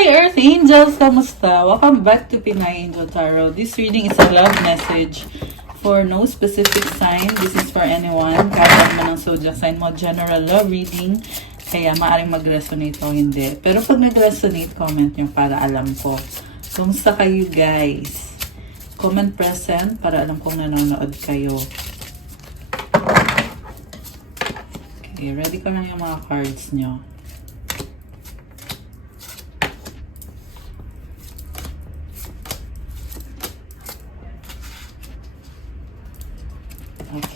Hi Earth Angels! Kamusta? Welcome back to Pinay Angel Tarot. This reading is a love message for no specific sign. This is for anyone. Kahit ano ng zodiac sign mo, general love reading. Kaya maaaring mag-resonate o hindi. Pero pag nag-resonate, comment nyo para alam ko. Kumusta kayo guys? Comment present para alam kong nanonood kayo. Okay, ready ko lang yung mga cards nyo.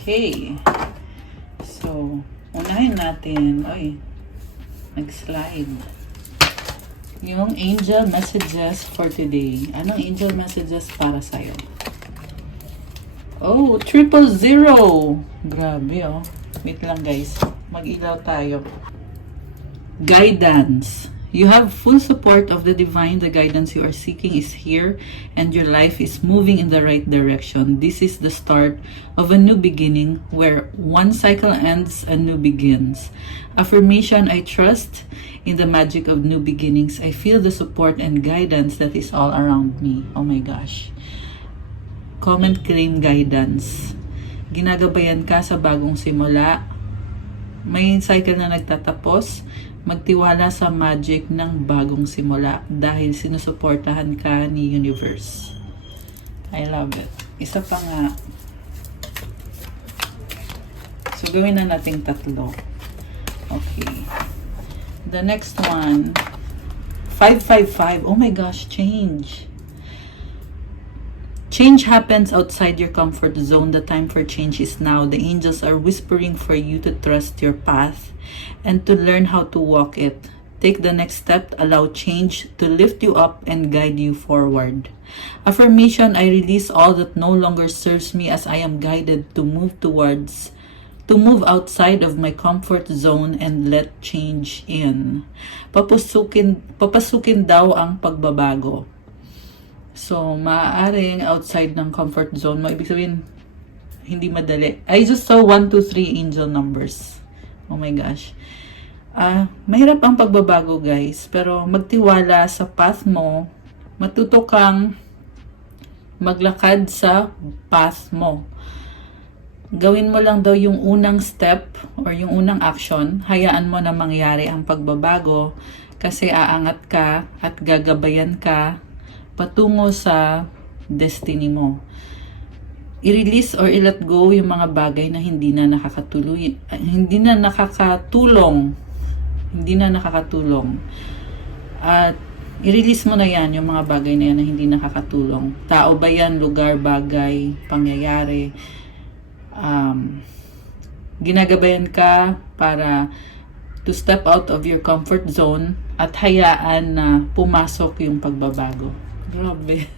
Okay. So, unahin natin. Ay, nag-slide. Yung angel messages for today. Anong angel messages para sa'yo? Oh, 000. Grabe, oh. Wait lang, guys. Mag-ilaw tayo. Guidance. You have full support of the divine. The guidance you are seeking is here, and your life is moving in the right direction. This is the start of a new beginning, where one cycle ends and new begins. Affirmation: I trust in the magic of new beginnings. I feel the support and guidance that is all around me. Oh my gosh. Comment: claim guidance. Ginagabayan ka sa bagong simula. May cycle na nagtatapos. Magtiwala sa magic ng bagong simula dahil sinusuportahan ka ni universe. I love it. Isa pa nga. So, gawin na nating tatlo. Okay. The next one. 555. Oh my gosh, change. Change happens outside your comfort zone. The time for change is now. The angels are whispering for you to trust your path and to learn how to walk it. Take the next step. Allow change to lift you up and guide you forward. Affirmation: I release all that no longer serves me as I am guided to move outside of my comfort zone and let change in. Papasukin daw ang pagbabago. So, maaaring outside ng comfort zone mo. Ibig sabihin, hindi madali. I just saw 1, 2, 3 angel numbers. Oh my gosh. Mahirap ang pagbabago, guys. Pero magtiwala sa path mo. Matuto kang maglakad sa path mo. Gawin mo lang daw yung unang step or yung unang action. Hayaan mo na mangyari ang pagbabago kasi aangat ka at gagabayan ka patungo sa destiny mo. I-release or i-let go yung mga bagay na hindi na nakakatulong. At i-release mo na yan, yung mga bagay na yan na hindi nakakatulong. Tao ba yan, lugar, bagay, pangyayari. Ginagabayan ka para to step out of your comfort zone at hayaan na pumasok yung pagbabago. Grabe.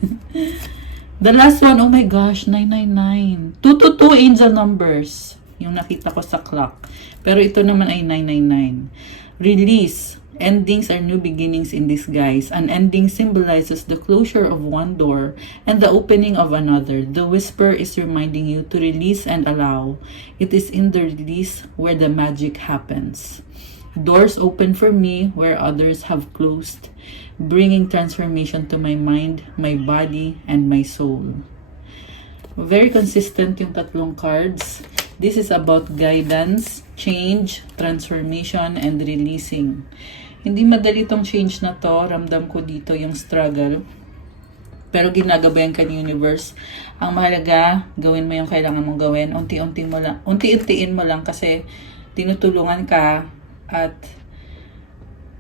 The last one, oh my gosh, 999. 222 angel numbers. Yung nakita ko sa clock. Pero ito naman ay 999. Release. Endings are new beginnings in disguise. An ending symbolizes the closure of one door and the opening of another. The whisper is reminding you to release and allow. It is in the release where the magic happens. Doors open for me where others have closed, bringing transformation to my mind, my body, and my soul. Very consistent yung tatlong cards. This is about guidance, change, transformation, and releasing. Hindi madali tong change na to. Ramdam ko dito yung struggle. Pero ginagabayan ka ni universe. Ang mahalaga, gawin mo yung kailangan mong gawin. Unti-untiin mo lang kasi tinutulungan ka. At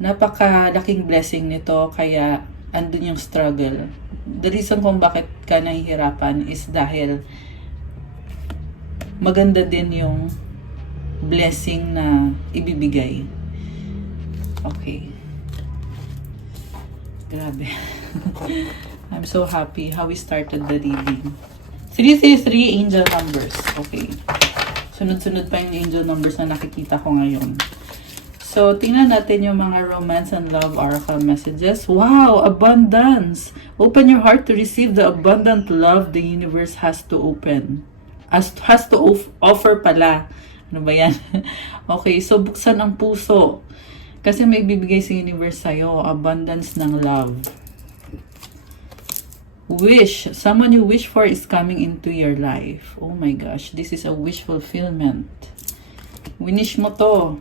napakalaking blessing nito, kaya andun yung struggle. The reason kung bakit ka nahihirapan is dahil maganda din yung blessing na ibibigay. Okay. Grabe. I'm so happy how we started the reading. 333 angel numbers. Okay. Sunod-sunod pa yung angel numbers na nakikita ko ngayon. So, tingnan natin yung mga romance and love oracle messages. Wow! Abundance! Open your heart to receive the abundant love the universe has to open. Has to offer pala. Ano ba yan? Okay, so buksan ang puso. Kasi may bibigay sa universe sa'yo, abundance ng love. Wish. Someone you wish for is coming into your life. Oh my gosh, this is a wish fulfillment. Winish mo to.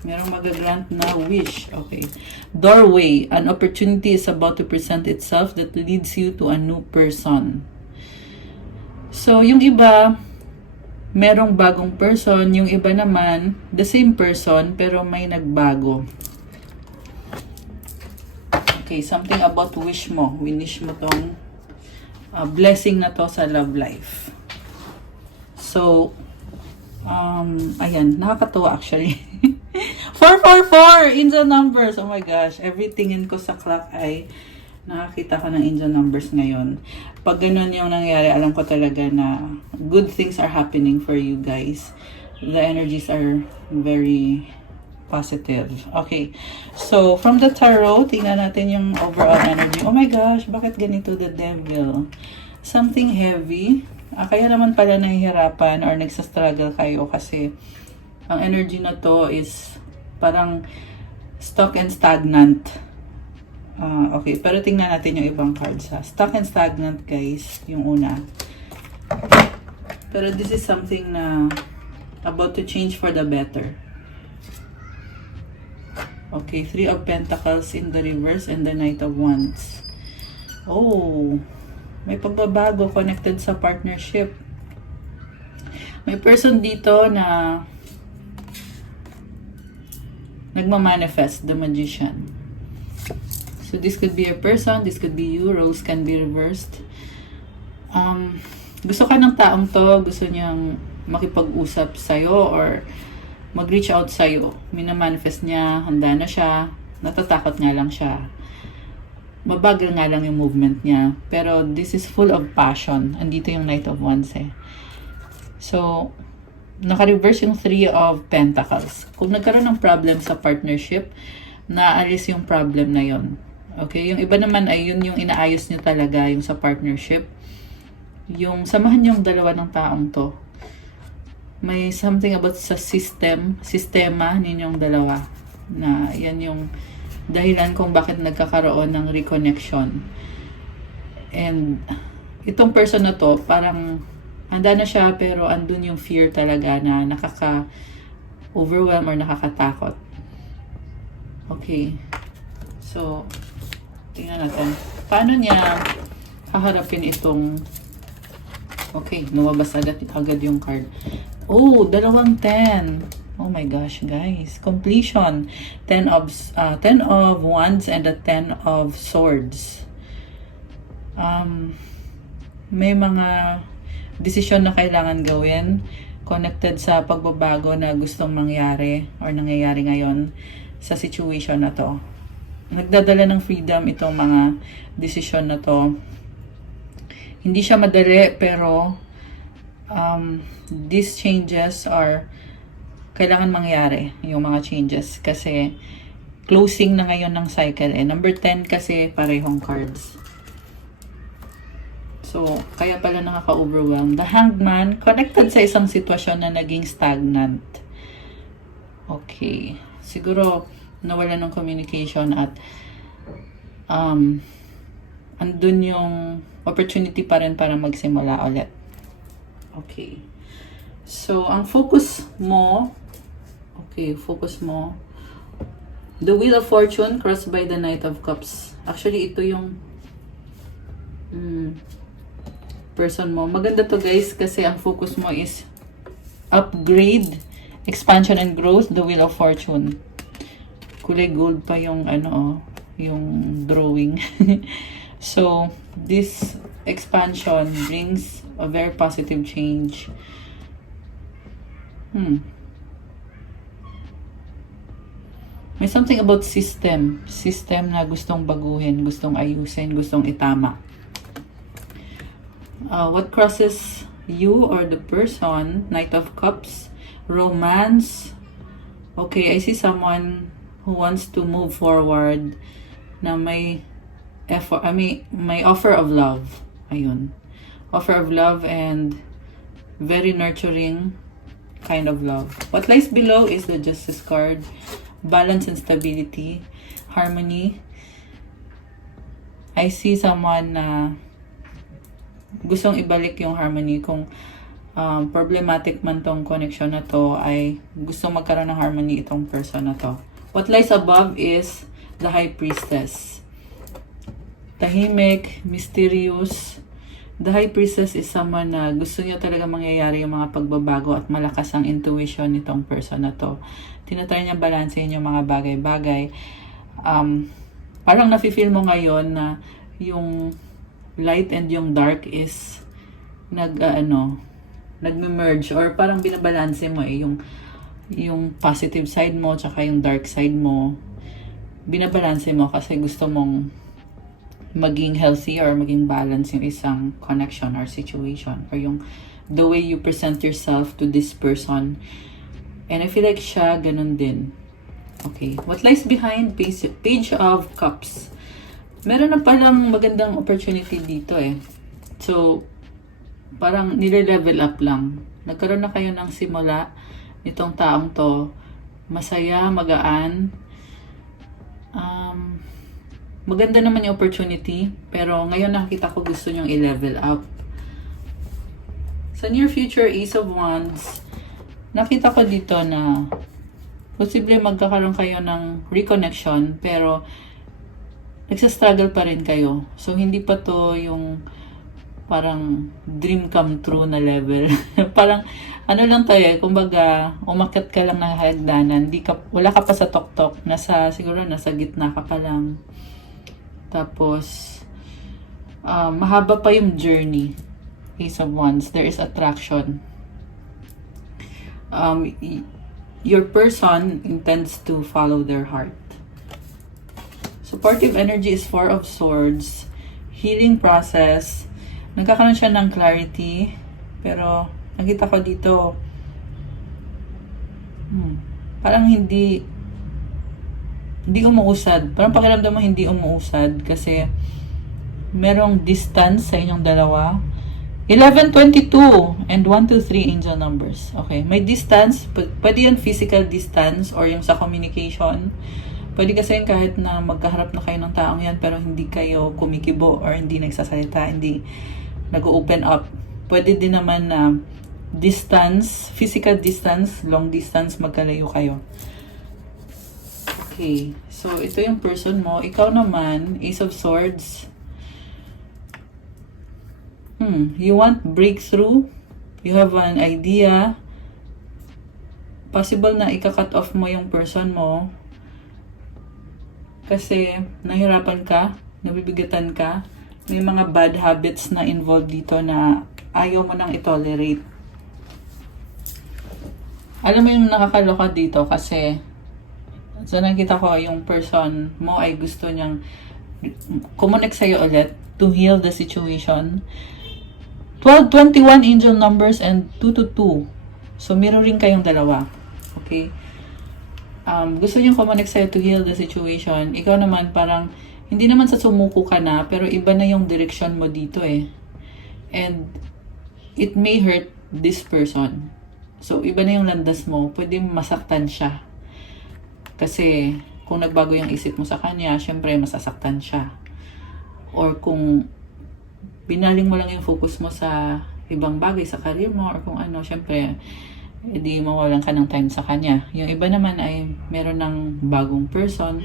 Merong magagrant na wish. Okay. Doorway. An opportunity is about to present itself that leads you to a new person. So, yung iba, merong bagong person. Yung iba naman, the same person, pero may nagbago. Okay, something about wish mo. Winish mo tong blessing na to sa love life. So, ayan, nakakatuwa actually. 444 angel numbers. Oh my gosh, everything ko sa clock ay nakakita ko ng angel numbers ngayon. Pag ganun yung nangyari, alam ko talaga na good things are happening for you guys. The energies are very positive. Okay. So, from the tarot, tingnan natin yung overall energy. Oh my gosh, bakit ganito the devil? Something heavy. Kaya naman pala nahihirapan or nagsastruggle kayo kasi ang energy na to is parang stuck and stagnant. Okay, pero tingnan natin yung ibang cards ha. Stuck and stagnant guys, yung una. Pero this is something na about to change for the better. Okay, 3 of Pentacles in the reverse and the Knight of Wands. Oh, may pagbabago connected sa partnership. May person dito na nagmamanifest, the Magician. So this could be a person, this could be you, roles can be reversed. Gusto ka ng taong to, gusto niyang makipag-usap sa'yo or mag-reach out sa'yo. Minamanifest niya, handa na siya, natatakot nga lang siya. Mabagal nga lang yung movement niya. Pero this is full of passion. Andito yung Knight of Wands eh. So, naka-reverse yung 3 of Pentacles. Kung nagkaroon ng problem sa partnership, naalis yung problem na yon. Okay? Yung iba naman ay yun yung inaayos nyo talaga, yung sa partnership. Yung samahan yung dalawa ng taong to. May something about sa sistema ninyong dalawa. Na yan yung dahilan kung bakit nagkakaroon ng reconnection. And itong person na to, parang handa na siya pero andun yung fear talaga na nakaka-overwhelm or nakakatakot. Okay. So, tingnan natin. Paano niya haharapin itong... Okay, lumabas agad yung card. Oh, 2 10. Oh my gosh, guys. Completion. 10 of Wands and a 10 of Swords. May mga desisyon na kailangan gawin connected sa pagbabago na gustong mangyari or nangyayari ngayon sa situation na to. Nagdadala ng freedom itong mga desisyon na to. Hindi siya madali pero these changes are kailangan mangyari yung mga changes kasi closing na ngayon ng cycle eh. Number 10 kasi parehong cards. So, kaya pala nakaka-overwhelm. The Hangman, connected sa isang sitwasyon na naging stagnant. Okay. Siguro, nawala ng communication at andun yung opportunity pa rin para magsimula ulit. Okay. So, ang focus mo, focus mo, the Wheel of Fortune crossed by the Knight of Cups. Actually, ito yung person mo. Maganda to guys kasi ang focus mo is upgrade, expansion and growth, the Wheel of Fortune. Kulay gold pa yung yung drawing. So, this expansion brings a very positive change. May something about system na gustong baguhin, gustong ayusin, gustong itama. What crosses you or the person? Knight of Cups, romance. Okay, I see someone who wants to move forward na may effort, may offer of love. Ayun. Offer of love and very nurturing kind of love. What lies below is the Justice card. balance and stability, harmony. I see someone na gustong ibalik yung harmony. Kung problematic man tong connection na to, ay gustong magkaroon ng harmony itong person na to. What lies above is the High Priestess. Tahimik, mysterious. The High Priestess is someone na gusto niya talaga mangyayari yung mga pagbabago at malakas ang intuition nitong person na to. Tinatry niya balansehin yung mga bagay-bagay. Parang nafe-feel mo ngayon na yung light and yung dark is nagme-merge or parang binabalanse mo yung positive side mo tsaka yung dark side mo. Binabalanse mo kasi gusto mong maging healthy or maging balance yung isang connection or situation or yung the way you present yourself to this person. And I feel like siya ganun din. Okay, what lies behind Page of Cups? Meron na palang magandang opportunity dito eh. So, parang nile-level up lang. Nagkaroon na kayo ng simula nitong taong to. Masaya, magaan. Maganda naman yung opportunity, pero ngayon nakita ko gusto nyong i-level up. Sa near future, Ace of Wands, nakita ko dito na posible magkakaroon kayo ng reconnection, pero nagsastruggle pa rin kayo. So, hindi pa to yung parang dream come true na level. Parang, ano lang tayo kumbaga, umakyat ka lang ng hagdanan, wala ka pa sa tok-tok, siguro nasa gitna ka pa lang. Tapos, mahaba pa yung journey. Ace of Wands, there is attraction. Your person intends to follow their heart. Supportive energy is Four of Swords. Healing process. Nagkakaroon siya ng clarity. Pero, nakita ko dito, parang hindi umuusad. Parang pakiramdam mo hindi umuusad kasi merong distance sa inyong dalawa. 11, 22, and 1, 2, 3 angel numbers. Okay, may distance. Pwede yun physical distance or yung sa communication. Pwede kasi kahit na magkaharap na kayo ng taong yan pero hindi kayo kumikibo or hindi nagsasalita, hindi nag-open up. Pwede din naman na distance, physical distance, long distance, magkalayo kayo. Okay, so ito yung person mo. Ikaw naman, Ace of Swords. You want breakthrough. You have an idea. Possible na ika-cut off mo yung person mo. Kasi nahirapan ka, nabibigatan ka. May mga bad habits na involved dito na ayaw mo nang i-tolerate. Alam mo yung nakakaloka dito kasi so nakita ko yung person mo ay gusto niyang kumonek sa'yo ulit to heal the situation. 12, 21 angel numbers and 2 to 2. So mirroring kayong dalawa. Okay? Gusto niyang kumonek sa'yo to heal the situation. Ikaw naman parang hindi naman sa sumuko ka na pero iba na yung direction mo dito eh. And it may hurt this person. So iba na yung landas mo. Pwede masaktan siya. Kasi, kung nagbago yung isip mo sa kanya, syempre, masasaktan siya. Or kung binaling mo lang yung focus mo sa ibang bagay, sa career mo, or kung ano, syempre, hindi mawalan ka ng time sa kanya. Yung iba naman ay meron ng bagong person.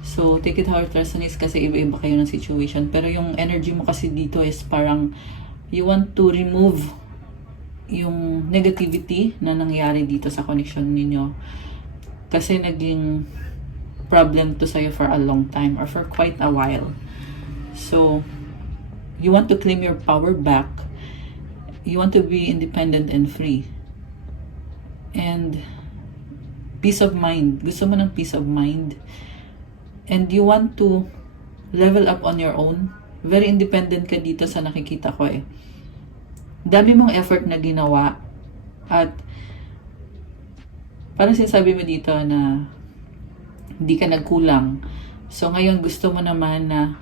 So, take it how it resonates kasi iba-iba kayo ng situation. Pero yung energy mo kasi dito is parang you want to remove yung negativity na nangyari dito sa connection ninyo. Kasi naging problem to sa'yo for a long time or for quite a while. So, you want to claim your power back. You want to be independent and free. And peace of mind. Gusto mo ng peace of mind. And you want to level up on your own. Very independent ka dito sa nakikita ko eh. Dami mong effort na ginawa. At parang sinasabi mo dito na hindi ka nagkulang. So, ngayon gusto mo naman na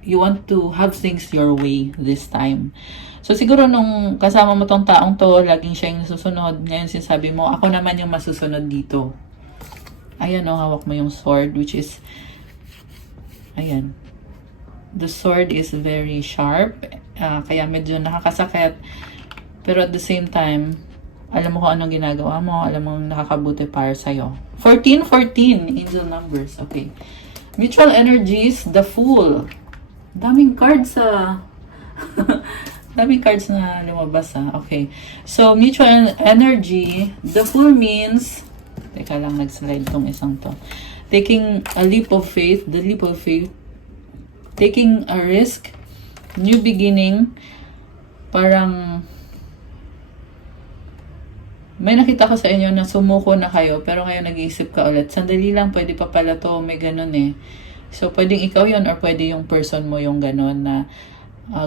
you want to have things your way this time. So, siguro nung kasama mo tong taong to, laging siya yung nasusunod. Ngayon sinasabi mo, ako naman yung masusunod dito. Ayan, oh, hawak mo yung sword, which is, ayan. The sword is very sharp, kaya medyo nakakasakit. Pero at the same time, alam mo kung anong ginagawa mo, alam mo nakakabuti para sa'yo. 14, angel numbers. Okay. Mutual energies, the Fool. Daming cards daming cards na lumabas Okay. So, mutual energy, the Fool means, teka lang, nag-slide tong isang to. Taking a leap of faith, the leap of faith, taking a risk, new beginning, parang may nakita ko sa inyo na sumuko na kayo, pero ngayon nag-iisip ka ulit. Sandali lang, pwede pa pala to, may ganun eh. So, pwedeng ikaw yon or pwede yung person mo yung ganun na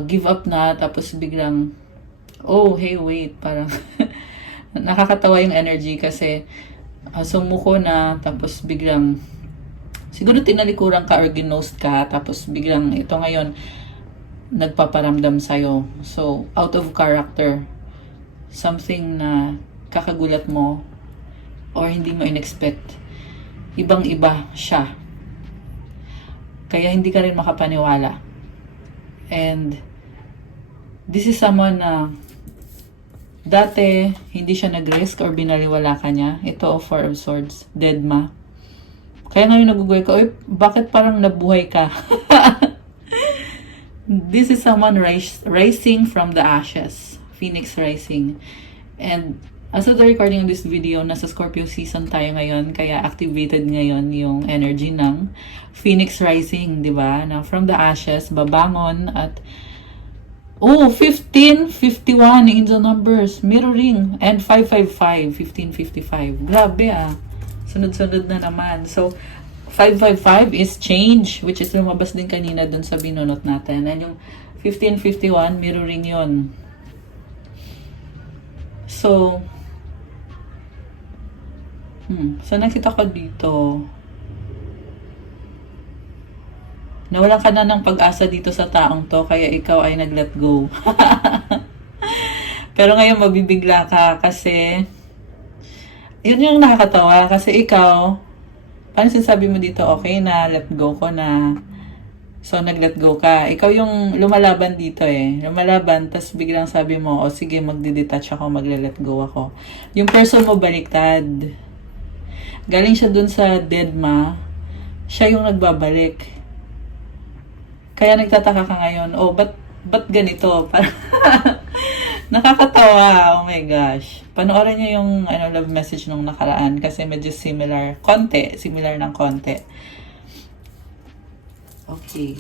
give up na, tapos biglang, oh, hey, wait, parang nakakatawa yung energy kasi sumuko na, tapos biglang, siguro tinalikuran ka or ginost ka, tapos biglang ito ngayon, nagpaparamdam sa'yo. So, out of character, something na kakagulat mo or hindi mo in-expect. Ibang-iba siya. Kaya hindi ka rin makapaniwala. And this is someone na dati hindi siya nag-risk or binaliwala ka niya. Ito, Four of Swords, Deadma. Kaya ngayon naguguloy ka, oy, bakit parang nabuhay ka? This is someone rising from the ashes. Phoenix rising. And as of the recording of this video, nasa Scorpio season tayo ngayon, kaya activated ngayon yung energy ng Phoenix rising, di ba? Na from the ashes, babangon at 15, 51, angel numbers, mirroring, and 555, 1555. Grabe Sunod-sunod na naman. So, 555 is change, which is lumabas din kanina dun sa binunot natin. And yung 1551, mirroring yon. So, so nakita ko dito, nawalan ka na ng pag-asa dito sa taong to, kaya ikaw ay nag-let go. Pero ngayon mabibigla ka kasi, yun yung nakakatawa, kasi ikaw, paano sinasabi mo dito, okay na, let go ko na. So, nag-let go ka. Ikaw yung lumalaban dito eh. Lumalaban, tas biglang sabi mo, sige, magdi-detach ako, magle-let go ako. Yung person mo baliktad. Galing siya dun sa Deadma, siya yung nagbabalik. Kaya nagtataka ka ngayon, ba't ganito? Nakakatawa, oh my gosh. Panoorin niyo yung love message nung nakaraan kasi medyo similar ng konti. Okay.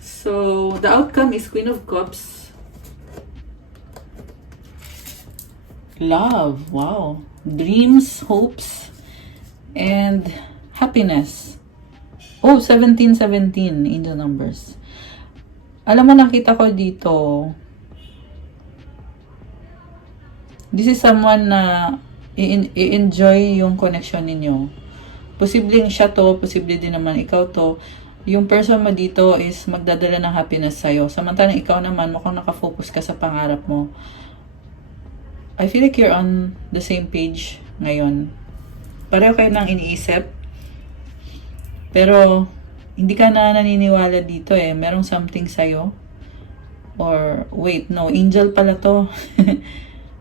So, the outcome is Queen of Cups. Love, wow. Dreams, hopes, and happiness. 17, angel numbers. Alam mo, nakita ko dito, this is someone na i-enjoy yung connection ninyo. Posibleng siya to, posible din naman ikaw to. Yung person mo dito is magdadala ng happiness sa'yo. Samantalang ikaw naman, mukhang nakafocus ka sa pangarap mo. I feel like you're on the same page ngayon. Pareho kayo nang iniisip. Pero, hindi ka na naniniwala dito eh. Merong something sa'yo. Or, wait, no, angel pala to.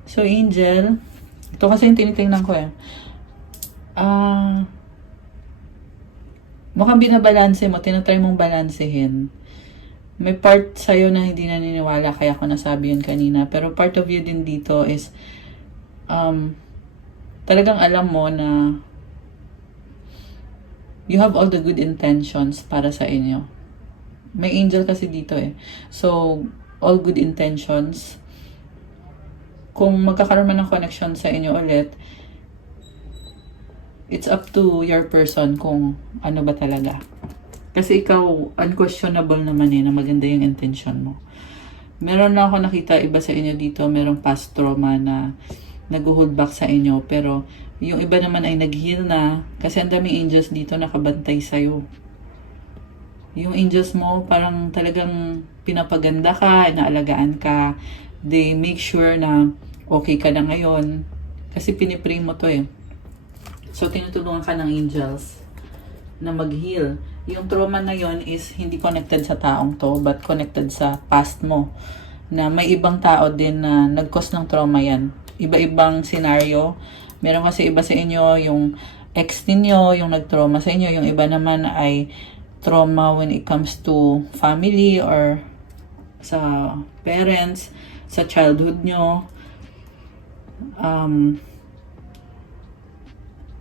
So, angel, ito kasi yung tinitingnan ko eh. Mukhang binabalanse mo, tinatry mong balansehin. May part sa'yo na hindi naniniwala, kaya ako nasabi yun kanina. Pero part of you din dito is, talagang alam mo na you have all the good intentions para sa inyo. May angel kasi dito eh. So, all good intentions. Kung magkakaroon man ng connection sa inyo ulit, it's up to your person kung ano ba talaga. Kasi ikaw, unquestionable naman na maganda yung intention mo. Meron na ako nakita iba sa inyo dito, merong past trauma na nag-hold back sa inyo. Pero yung iba naman ay nag-heal na kasi ang daming angels dito nakabantay sa'yo. Yung angels mo parang talagang pinapaganda ka, inaalagaan ka. They make sure na okay ka na ngayon. Kasi pinipray mo to eh. So, tinutulungan ka ng angels na mag-heal. Yung trauma na yon is hindi connected sa taong to, but connected sa past mo. Na may ibang tao din na nag-cause ng trauma yan. Iba-ibang scenario. Meron kasi iba sa inyo, yung ex ninyo, yung nag-trauma sa inyo. Yung iba naman ay trauma when it comes to family or sa parents, sa childhood nyo.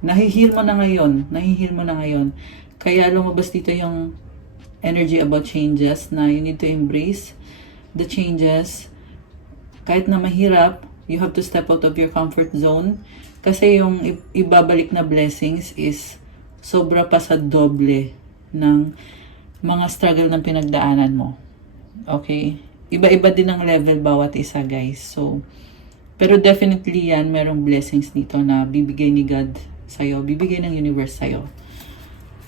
Nahihil mo na ngayon. Kaya lumabas dito yung energy about changes na you need to embrace the changes. Kahit na mahirap, you have to step out of your comfort zone. Kasi yung ibabalik na blessings is sobra pa sa doble ng mga struggle ng pinagdaanan mo. Okay? Iba-iba din ang level bawat isa, guys. So, pero definitely yan, merong blessings dito na bibigay ni God sa'yo, bibigay ng universe sa'yo.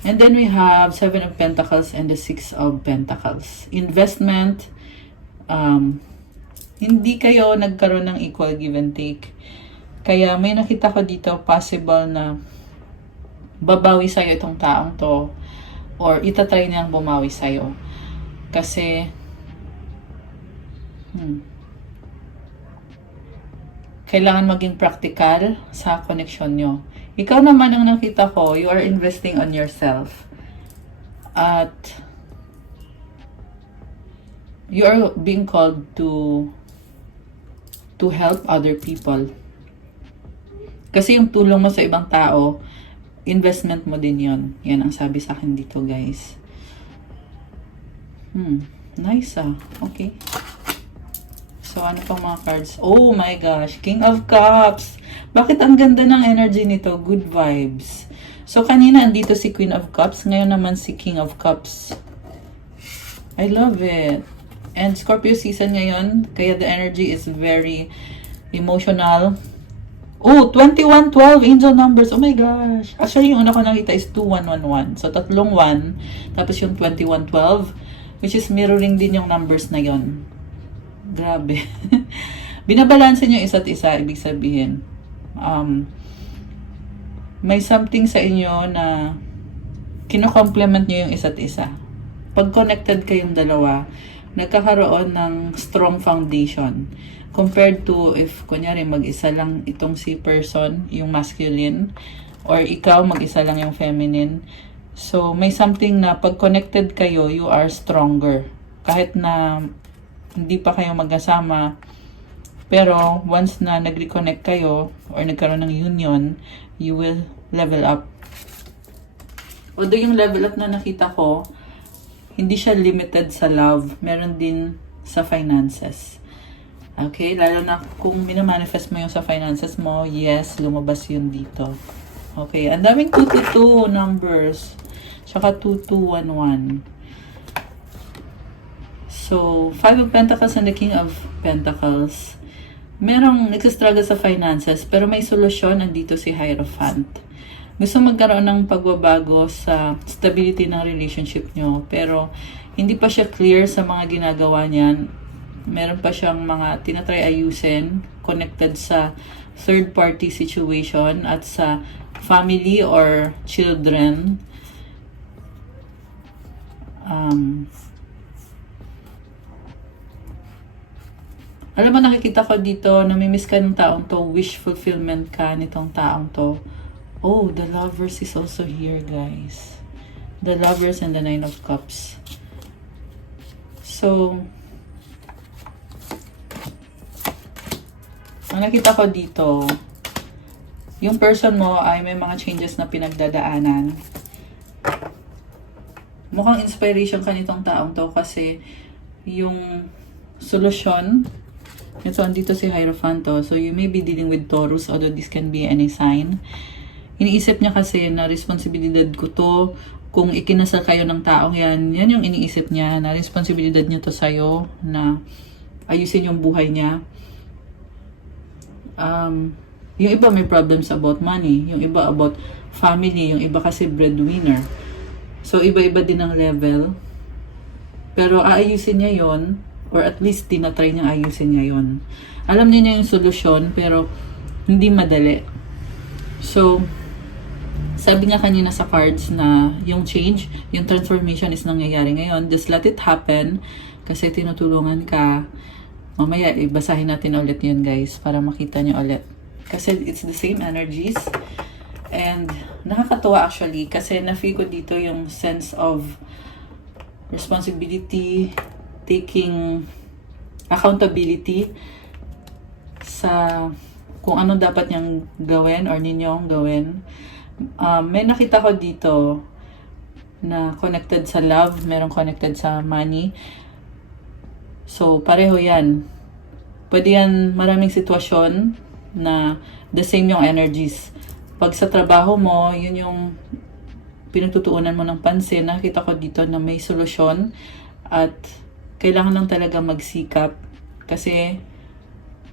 And then we have 7 of Pentacles and the 6 of Pentacles. Investment, hindi kayo nagkaroon ng equal give and take. Kaya may nakita ko dito, possible na babawi sa'yo itong taong to or itatry niyang bumawi sa'yo. Kasi kailangan maging practical sa connection nyo. Ikaw naman ang nakita ko, you are investing on yourself. At you are being called to help other people. Kasi yung tulong mo sa ibang tao, investment mo din yon. Yan ang sabi sa akin dito, guys. Nice Okay. So, ano pang mga cards? Oh my gosh, King of Cups. Bakit ang ganda ng energy nito? Good vibes. So, kanina andito si Queen of Cups. Ngayon naman si King of Cups. I love it. And Scorpio season ngayon, kaya the energy is very emotional. Oh, 2112 angel numbers. Oh my gosh. Actually, yung una ko nakita is 2111. So, tatlong 1. Tapos yung 2112, which is mirroring din yung numbers na yon. Grabe. Binabalanse nyo isa't isa, ibig sabihin. May something sa inyo na kino-complement nyo yung isa't isa. Pag connected kayong dalawa, nagkakaroon ng strong foundation. Compared to if, kunyari, mag-isa lang itong si person, yung masculine, or ikaw, mag-isa lang yung feminine. So, may something na pag connected kayo, you are stronger. Kahit na hindi pa kayo magkasama, pero once na nag-reconnect kayo, or nagkaroon ng union, you will level up. Although yung level up na nakita ko, hindi siya limited sa love, meron din sa finances. Okay, lalo na kung minamanifest mo yung sa finances mo, yes, lumabas yun dito. Okay, ang daming 222 numbers. Tsaka 2211. So, 5 of Pentacles and the King of Pentacles. Merong nagsistruggle sa finances, pero may solusyon. Andito si Hierophant. Gusto magkaroon ng pagbabago sa stability ng relationship nyo, pero hindi pa siya clear sa mga ginagawa niyan. Meron pa siyang mga tinatry ayusin connected sa third party situation at sa family or children. Alam mo, nakikita ko dito, namimiss ka ng taong to, wish fulfillment ka nitong taong to. Oh, the Lovers is also here, guys. The Lovers and the 9 of Cups. So, ang nakita ko dito, yung person mo ay may mga changes na pinagdadaanan. Mukhang inspiration ka nitong taong to kasi yung solusyon, ito, andito si Hierophant to. So, you may be dealing with Taurus, although this can be any sign. Iniisip niya kasi na responsibilidad ko to. Kung ikinasal kayo ng taong yan, yan yung iniisip niya, na responsibilidad niya to sa'yo, na ayusin yung buhay niya. Yung iba may problems about money, yung iba about family, yung iba kasi breadwinner. So, iba-iba din ang level. Pero aayusin niya yon, or at least tinatry niyang ayusin niya yon. Alam niya yung solusyon, pero hindi madali. So, Sabi nga kanina sa cards na yung change, yung transformation is nangyayari ngayon. Just let it happen kasi tinutulungan ka. Mamaya, ibasahin natin ulit yun guys para makita nyo ulit. Kasi it's the same energies. And nakakatuwa actually kasi na-feel ko dito yung sense of responsibility, taking accountability sa kung ano dapat niyang gawin or ninyong gawin. May nakita ko dito na connected sa love, merong connected sa money. So, pareho yan. Pwede yan maraming sitwasyon na the same yung energies. Pag sa trabaho mo, yun yung pinagtutuunan mo ng pansin. Nakita ko dito na may solusyon at kailangan lang talaga magsikap kasi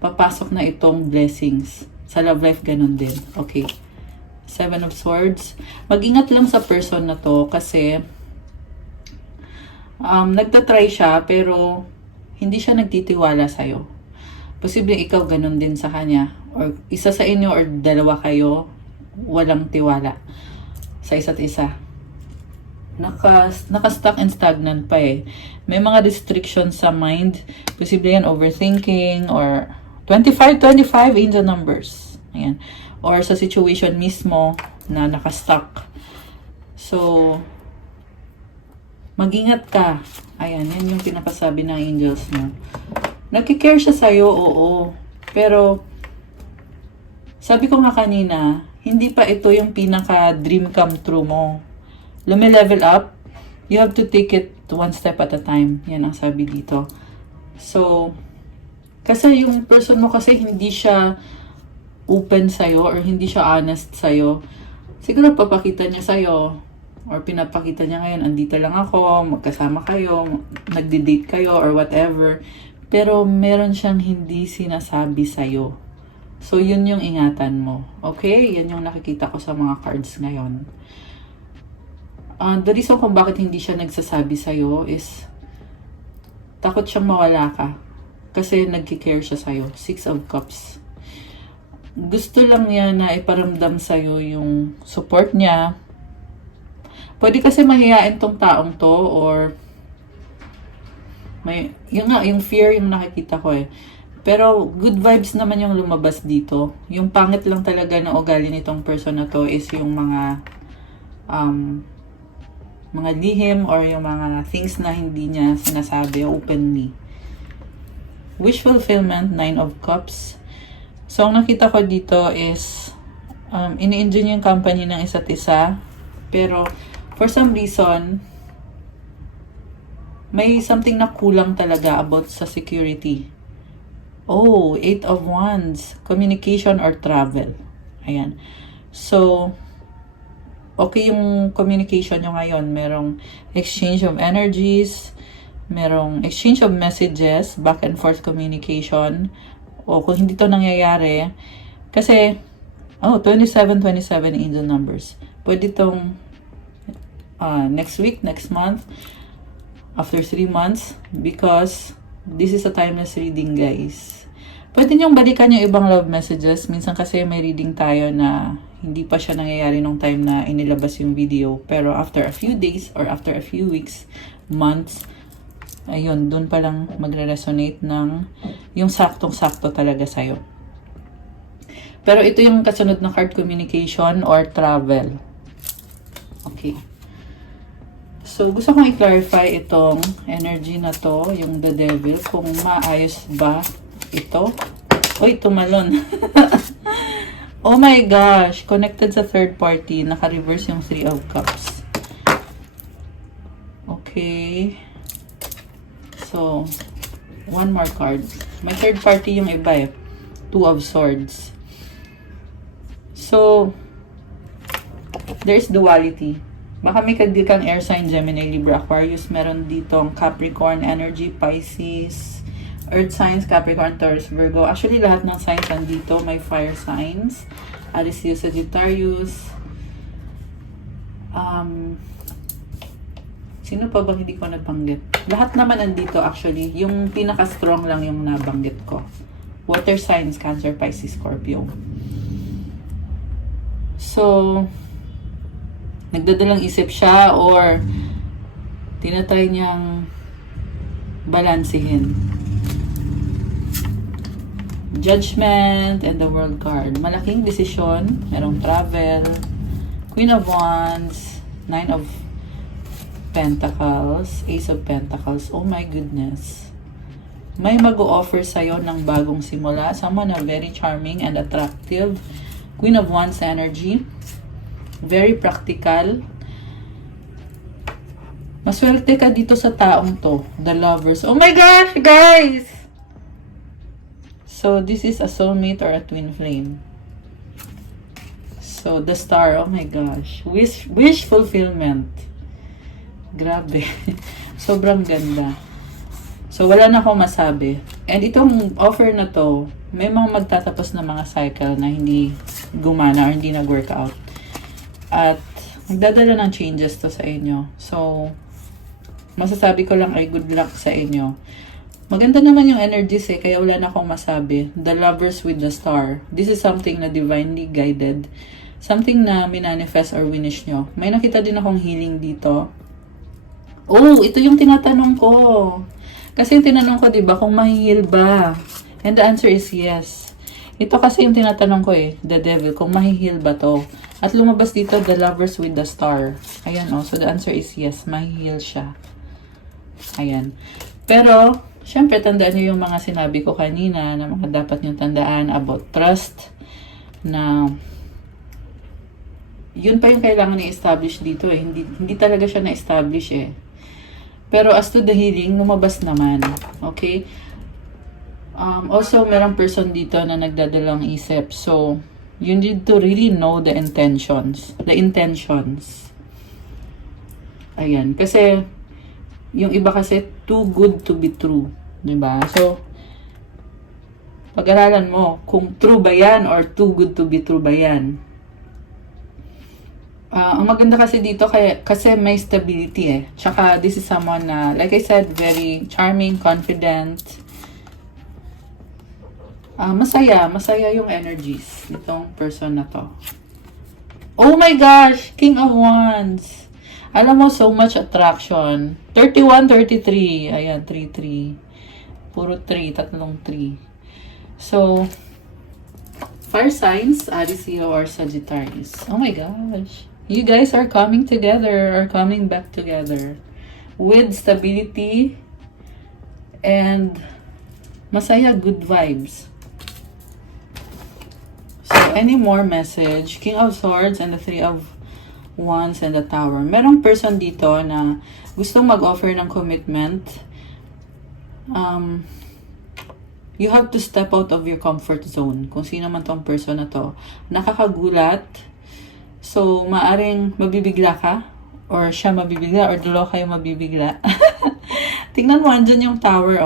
papasok na itong blessings. Sa love life, ganun din. Okay. 7 of Swords. Mag-ingat lang sa person na to kasi nagtatry siya pero hindi siya nagtitiwala sa'yo. Posible ikaw ganun din sa kanya. Or isa sa inyo or dalawa kayo walang tiwala sa isa't isa. Naka-stuck and stagnant pa eh. May mga restrictions sa mind. Posible yan overthinking or 25 angel numbers. Ayan. Or sa situation mismo na naka-stuck. So, mag-ingat ka. Ayan, yan yung pinapasabi ng angels mo. Nagki-care siya sa'yo, oo. Pero, sabi ko nga kanina, hindi pa ito yung pinaka-dream come true mo. Lumi-level up, you have to take it one step at a time. Yan ang sabi dito. So, kasi yung person mo kasi hindi siya open sa'yo or hindi siya honest sa'yo. Siguro papakita niya sa'yo or pinapakita niya ngayon, andito lang ako, magkasama kayo, nagdi-date kayo or whatever. Pero meron siyang hindi sinasabi sa'yo. So, yun yung ingatan mo. Okay? Yan yung nakikita ko sa mga cards ngayon. The reason kung bakit hindi siya nagsasabi sa'yo is takot siyang mawala ka. Kasi nagki-care siya sa'yo. 6 of Cups. Gusto lang niya na iparamdam sa'yo yung support niya. Pwede kasi mahihain tong taong to or yung fear yung nakikita ko eh. Pero good vibes naman yung lumabas dito. Yung pangit lang talaga ng ugali nitong person na to is yung mga lihim or yung mga things na hindi niya sinasabi openly. Wish fulfillment, 9 of Cups. So, ang nakita ko dito is ini-enjoy yung company ng isa't isa. Pero, for some reason, may something na kulang talaga about sa security. Oh, 8 of Wands. Communication or travel. Ayan. So, okay yung communication nyo ngayon. Merong exchange of energies. Merong exchange of messages. Back and forth communication. O kung hindi to nangyayari. Kasi, 27 angel numbers. Pwede tong next week, next month, after 3 months, because this is a timeless reading, guys. Pwede niyong balikan yung ibang love messages. Minsan kasi may reading tayo na hindi pa siya nangyayari nung time na inilabas yung video. Pero after a few days or after a few weeks, months, ayun, dun pa lang magre-resonate ng yung saktong-sakto talaga sa'yo. Pero ito yung kasunod na card, communication or travel. Okay. So, gusto kong i-clarify itong energy na to, yung the devil, kung maayos ba ito. Uy, tumalon. Oh my gosh, connected sa third party, naka-reverse yung 3 of Cups. Okay. So, one more card. May third party yung iba eh. 2 of Swords. So, there's duality. Baka may kang air sign, Gemini, Libra, Aquarius. Meron ditong Capricorn energy, Pisces, Earth signs, Capricorn, Taurus, Virgo. Actually, lahat ng signs nandito. May fire signs. Aries, Sagittarius. Sino pa bang hindi ko nabanggit? Lahat naman nandito actually. Yung pinaka-strong lang yung nabanggit ko. Water signs, Cancer, Pisces, Scorpio. So, nagdadalang isip siya or tinatry niyang balansehin. Judgment and the World card. Malaking desisyon. Merong travel. Queen of Wands. Nine of Pentacles. Ace of Pentacles. Oh my goodness. May mag-o-offer sa'yo ng bagong simula. Someone na very charming and attractive. Queen of Wands energy. Very practical. Maswerte ka dito sa taong to. The Lovers. Oh my gosh, guys! So, this is a soulmate or a twin flame. So, the Star. Oh my gosh. Wish fulfillment. Grabe. Sobrang ganda. So, wala na akong masabi. And itong offer na to, may mga magtatapos na mga cycle na hindi gumana or hindi nag-work out. At, magdadala ng changes to sa inyo. So, masasabi ko lang ay good luck sa inyo. Maganda naman yung energies kaya wala na akong masabi. The Lovers with the Star. This is something na divinely guided. Something na minanifest or winish nyo. May nakita din akong healing dito. Oh, ito yung tinatanong ko. Kasi yung tinanong ko, diba, kung mahihil ba? And the answer is yes. Ito kasi yung tinatanong ko the Devil, kung mahihil ba to? At lumabas dito, the Lovers with the Star. Ayan, oh. So the answer is yes, mahihil siya. Ayan. Pero, syempre, tandaan nyo yung mga sinabi ko kanina na mga dapat nyo tandaan about trust na yun pa yung kailangan i-establish dito Hindi talaga siya na-establish Pero as to the healing, lumabas naman. Okay? Also, merong person dito na nagdadalang isip. So, you need to really know the intentions. The intentions. Ayan. Kasi, yung iba kasi, too good to be true. Diba? So, pag-aralan mo kung true ba yan or too good to be true ba yan. Ang maganda kasi dito kasi may stability Tsaka this is someone na, like I said, very charming, confident. Masaya yung energies nitong person na to. Oh my gosh! King of Wands! Alam mo, so much attraction. 31, 33. Ayan, 3, 3. Puro 3, tatlong 3. So, fire signs, Aries, Leo, or Sagittarius. Oh my gosh. You guys are coming together, or coming back together. With stability and masaya, good vibes. So, any more message? King of Swords and the Three of Wands and the Tower. Merong person dito na gustong mag-offer ng commitment. You have to step out of your comfort zone. Kung sino man tong person na to. Nakakagulat. So, maaring mabibigla ka. Or siya mabibigla. Or dalawa kayo mabibigla. Tingnan mo, andyan yung tower,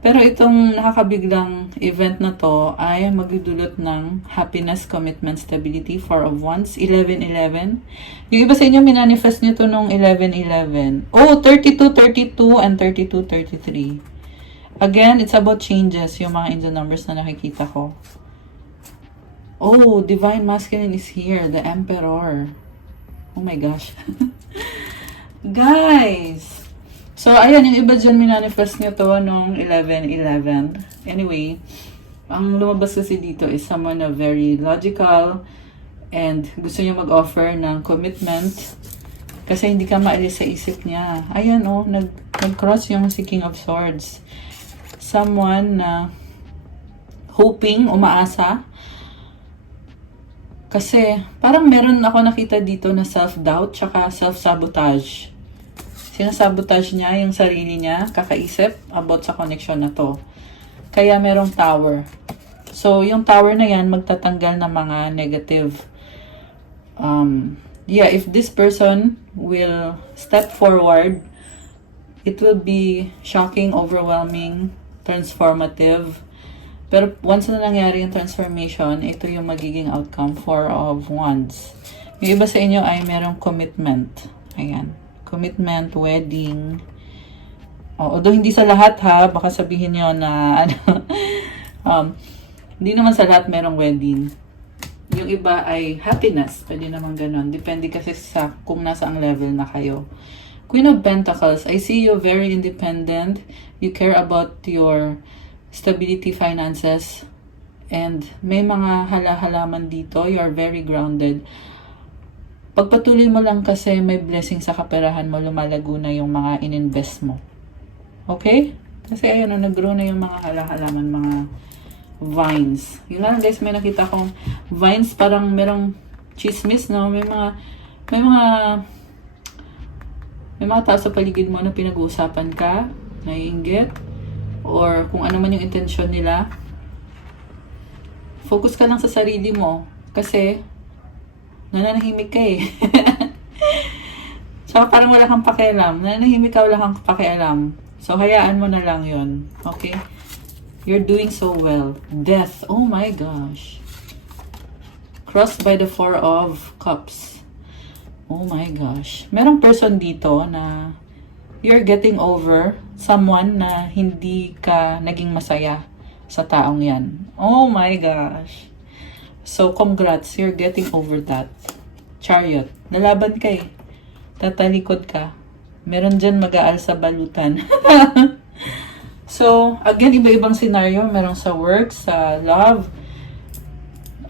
Pero itong nakakabiglang event na to ay magdudulot ng happiness, commitment, stability, 4 of Wands, 11-11. Yung iba sa inyo, minanifest nyo to nung 11-11. Oh, 32-32 and 32-33. Again, it's about changes, yung mga angel numbers na nakikita ko. Oh, Divine Masculine is here, the Emperor. Oh my gosh. Guys! So, ayan, yung iba dyan, minanifest nyo to nung 11-11. Anyway, ang lumabas kasi dito is someone na very logical and gusto nyo mag-offer ng commitment kasi hindi ka maalis sa isip niya. Ayan, nag-cross yung si King of Swords. Someone na hoping, umaasa. Kasi, parang meron ako nakita dito na self-doubt tsaka self-sabotage. Sinasabotage niya yung sarili niya, kakaisip about sa connection na to. Kaya merong tower. So, yung tower na yan, magtatanggal ng mga negative. If this person will step forward, it will be shocking, overwhelming, transformative. Pero once na nangyari yung transformation, ito yung magiging outcome, 4 of Wands. Yung iba sa inyo ay merong commitment. Ayan. Commitment, wedding. Although hindi sa lahat baka sabihin nyo na hindi naman sa lahat merong wedding. Yung iba ay happiness. Pwede naman ganun. Depende kasi sa kung nasa ang level na kayo. Queen of Pentacles, I see you very independent. You care about your stability, finances, and may mga halaman dito. You are very grounded. Pagpatuloy mo lang kasi may blessing sa kaperahan mo, lumalago na yung mga ininvest mo. Okay? Kasi ayun, nag-grow na yung mga halaman, mga vines. Yun lang guys, may nakita kong vines, parang merong chismis, no? May mga tao sa paligid mo na pinag-uusapan ka, naiinggit, or kung ano man yung intensyon nila. Focus ka lang sa sarili mo, kasi nananahimik ka eh. So, parang wala kang pakialam. Nananahimik ka, wala kang pakialam. So, hayaan mo na lang yun. Okay? You're doing so well. Death. Oh my gosh. Crossed by the Four of Cups. Oh my gosh. Merong person dito na you're getting over someone na hindi ka naging masaya sa taong yan. Oh my gosh. So, congrats. You're getting over that. Chariot. Nalaban ka eh. Tatalikod ka. Meron dyan mag-aal sa balutan. So, again, iba-ibang scenario. Meron sa work, sa love.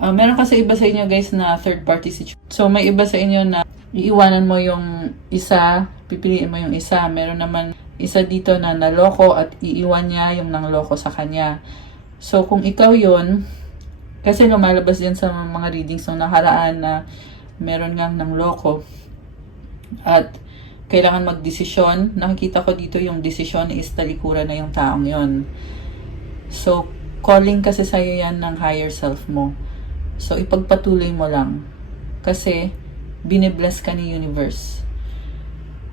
Meron kasi iba sa inyo guys na third party situation. So, may iba sa inyo na iiwanan mo yung isa, pipiliin mo yung isa. Meron naman isa dito na naloko at iiwan niya yung nangloko sa kanya. So, kung ikaw yun, kasi lumalabas din sa mga readings ng nakaraan na meron ngang nangloko at kailangan magdesisyon. Nakikita ko dito yung desisyon is talikuran na yung taong yon. So, calling kasi sa'yo yan ng higher self mo. So, ipagpatuloy mo lang. Kasi, binibless ka ni universe.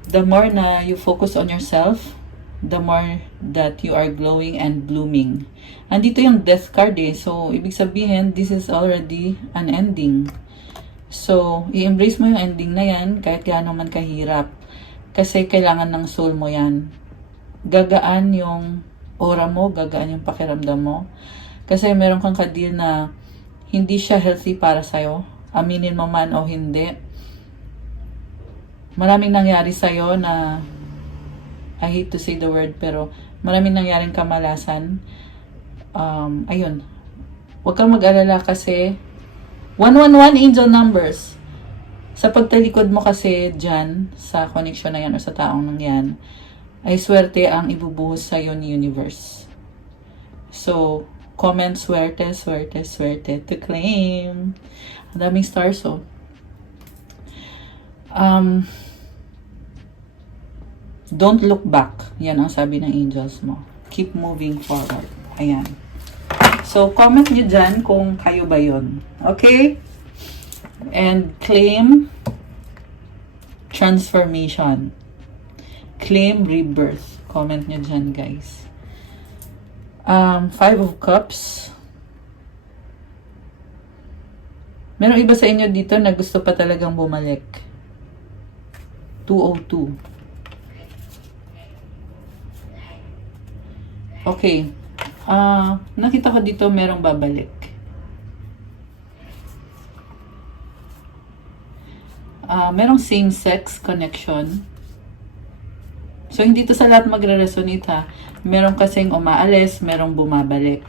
The more na you focus on yourself, the more that you are glowing and blooming. Andito yung death card eh. So, ibig sabihin, this is already an ending. So, i-embrace mo yung ending na yan kahit gaano man kahirap. Kasi kailangan ng soul mo yan. Gagaan yung aura mo, gagaan yung pakiramdam mo. Kasi meron kang kadil na hindi siya healthy para sa'yo. Aminin mo man o hindi. Maraming nangyari sa'yo na, I hate to say the word, pero maraming nangyaring kamalasan. Ayun. Huwag kang mag-alala kasi 111 angel numbers. Sa pagtalikod mo kasi dyan, sa connection na yan o sa taong nang yan, ay swerte ang ibubuhos sa'yo ni universe. So, comment swerte, swerte, swerte to claim. Ang daming stars, oh. Don't look back. Yan ang sabi ng angels mo. Keep moving forward. Ayan. So, comment nyo dyan kung kayo ba yun. Okay? And claim transformation. Claim rebirth. Comment nyo dyan, guys. Five of Cups. Meron iba sa inyo dito na gusto pa talagang bumalik. 202. Okay. Nakita ko dito merong babalik. Merong same-sex connection. So, hindi to sa lahat magre-resonate ha. Meron kasing umaalis, merong bumabalik.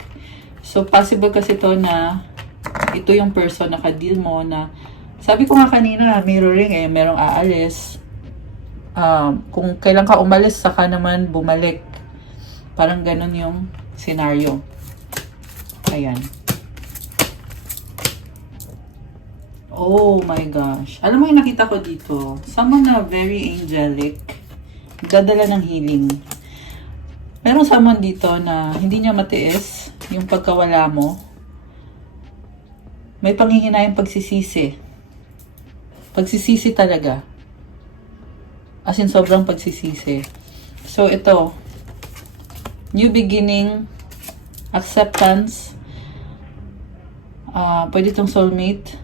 So, possible kasi to na ito yung person na ka-deal mo na sabi ko nga kanina, mirroring eh, merong aalis. Kung kailan ka umalis, saka naman bumalik. Parang ganun yung scenario. Ayan. Oh my gosh. Alam mo yung nakita ko dito? Someone na very angelic. Dadala ng healing. Meron someone dito na hindi niya matiis yung pagkawala mo. May panghihinayang pagsisisi. Pagsisisi talaga. As in, sobrang pagsisisi. So, ito. New beginning. Acceptance. Pwede itong soulmate.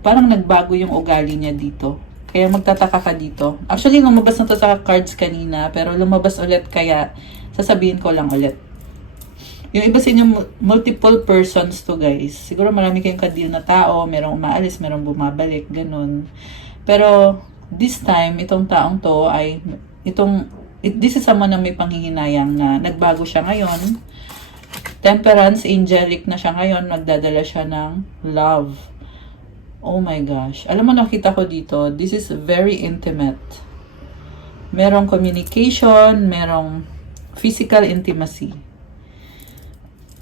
Parang nagbago yung ugali niya dito. Kaya magtataka ka dito. Actually, lumabas na to sa cards kanina, pero lumabas ulit kaya sasabihin ko lang ulit. Yung iba sa inyo, multiple persons to guys. Siguro marami kayong kadil na tao, merong umaalis, merong bumabalik, ganun. Pero, this time, itong taong to ay, this is someone na may panghihinayang na nagbago siya ngayon. Temperance, angelic na siya ngayon, magdadala siya ng love. Oh my gosh. Alam mo, nakita ko dito, this is very intimate. Merong communication, merong physical intimacy.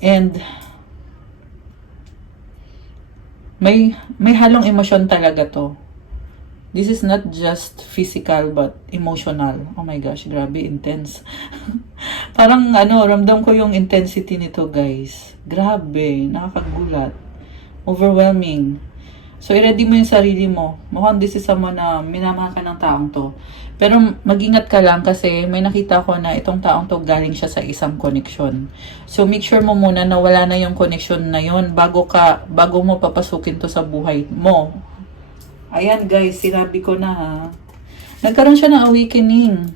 And may halong emosyon talaga to. This is not just physical but emotional. Oh my gosh, grabe, intense. Parang ramdam ko yung intensity nito, guys. Grabe, nakakagulat. Overwhelming. So, i-ready mo yung sarili mo. Mukhang this is someone na minamahal ka ng taong to. Pero mag-ingat ka lang kasi may nakita ko na itong taong to galing siya sa isang connection. So, make sure mo muna na wala na yung connection na yun bago mo papasukin to sa buhay mo. Ayan guys, sinabi ko na ha. Nagkaroon siya ng awakening.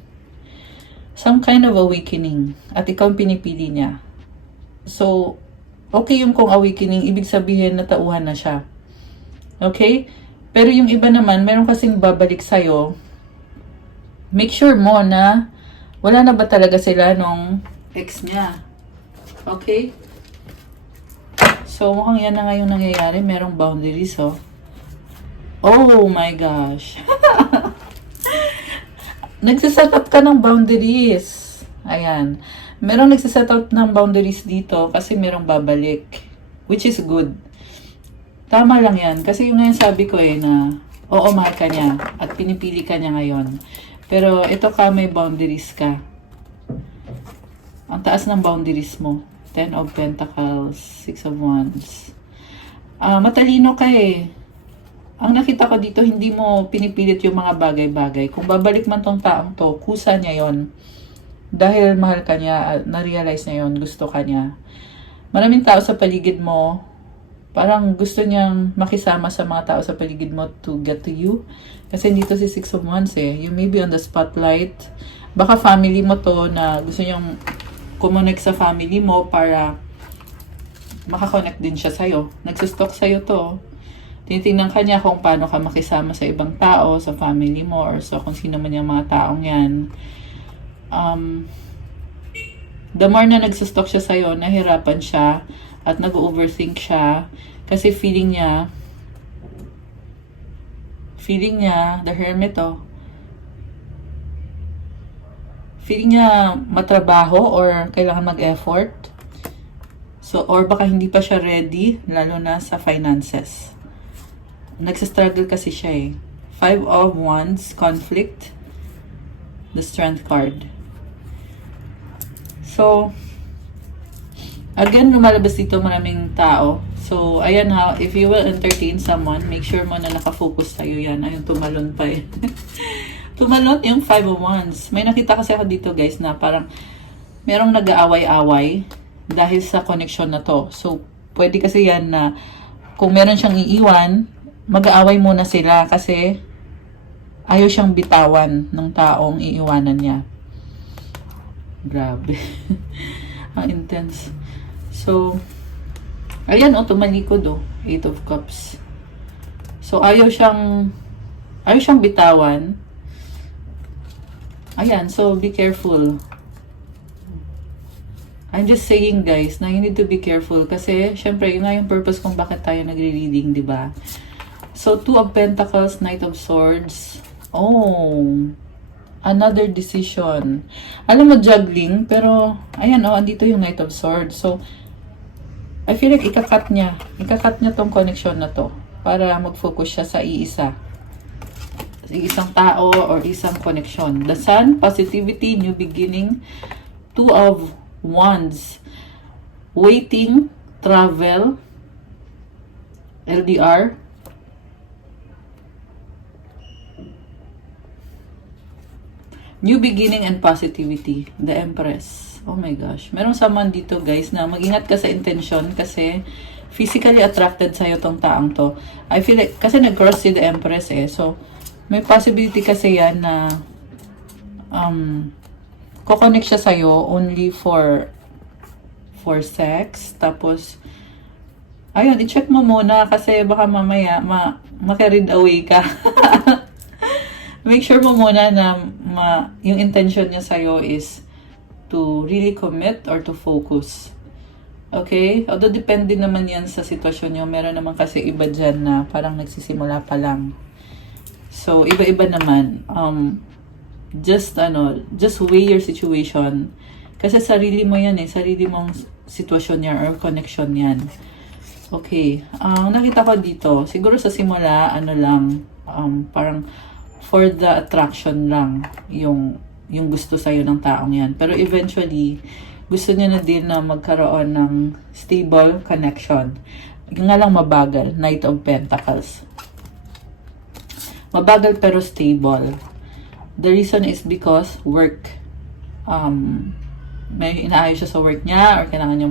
Some kind of awakening. At ikaw ang pinipili niya. So, okay yung kung awakening, ibig sabihin na tauhan na siya. Okay? Pero yung iba naman, meron kasing babalik sa'yo. Make sure mo na wala na ba talaga sila nung ex niya. Okay? So, mukhang yan na nga yung nangyayari. Merong boundaries, oh. Oh my gosh. Nagsiset up ka ng boundaries. Ayan. Merong nagsiset up ng boundaries dito kasi merong babalik. Which is good. Tama lang yan. Kasi yung ngayon sabi ko na oo, mahal ka niya at pinipili ka niya ngayon. Pero ito ka, may boundaries ka. Ang taas ng boundaries mo. 10 of Pentacles, 6 of Wands. Matalino ka eh. Ang nakita ko dito, hindi mo pinipilit yung mga bagay-bagay. Kung babalik man tong taong to, kusa niya yon. Dahil mahal ka niya, na-realize niya yon, gusto ka niya. Maraming tao sa paligid mo, parang gusto niyang makisama sa mga tao sa paligid mo to get to you. Kasi dito si 6 of Wands eh. You may be on the spotlight. Baka family mo to na gusto niyang kumonek sa family mo para makakonect din siya sa'yo. Nagsustok sa'yo to. Tinitingnan ka niya kung paano ka makisama sa ibang tao, sa family mo, or sa kung sino man yung mga taong yan. The more na nagsustok siya sa'yo, nahirapan siya, at nag-overthink siya, kasi feeling niya, the hermit feeling niya matrabaho or kailangan mag-effort. So, or baka hindi pa siya ready, lalo na sa finances. Nagsistruggle kasi siya eh. 5 of Wands, conflict, the Strength card. So, again, lumalabas dito maraming tao. So, ayan ha, if you will entertain someone, make sure mo na nakafocus sa'yo yan. Ayun, tumalon pa eh. Tumalon yung 5 of Wands. May nakita kasi ako dito guys na parang merong nag-aaway-away dahil sa connection na to. So, pwede kasi yan na kung meron siyang iiwan, mag-aaway muna sila kasi ayaw siyang bitawan ng taong iiwanan niya. Grabe. Ang intense. So, ayan tumalikod 8 of Cups. So, ayaw siyang bitawan. Ayan, so be careful. I'm just saying guys, na you need to be careful kasi syempre, yun nga yung purpose kung bakit tayo nagre-reading, di ba? So, 2 of Pentacles, Knight of Swords. Oh, another decision. Alam mo, juggling, pero, ayan andito yung Knight of Swords. So, I feel like ikakat niya tong connection na to para mag-focus siya sa isang tao or isang connection. The Sun, positivity, new beginning. 2 of Wands, waiting, travel, LDR. New beginning and positivity. The Empress. Oh my gosh. Merong someone dito guys na mag-ingat ka sa intention kasi physically attracted sa'yo tong taong to. I feel like, kasi nag-cross si The Empress eh. So, may possibility kasi yan na kukonect siya sa'yo only for for sex. Tapos, ayun, i-check mo muna kasi baka mamaya ma-carried away ka. Make sure mo muna na yung intention niya sa'yo is to really commit or to focus. Okay? Although depende naman yan sa sitwasyon niyo. Meron naman kasi iba dyan na parang nagsisimula pa lang. So, iba-iba naman. Just weigh your situation. Kasi sarili mo yan eh. Sarili mong sitwasyon yan or connection yan. Okay. Ang nakita ko dito, siguro sa simula, parang for the attraction lang yung gusto sa'yo ng taong yan. Pero eventually, gusto niya na din na magkaroon ng stable connection. Yung nga lang mabagal, Knight of Pentacles. Mabagal pero stable. The reason is because work. May inaayos siya sa work niya or kailangan niya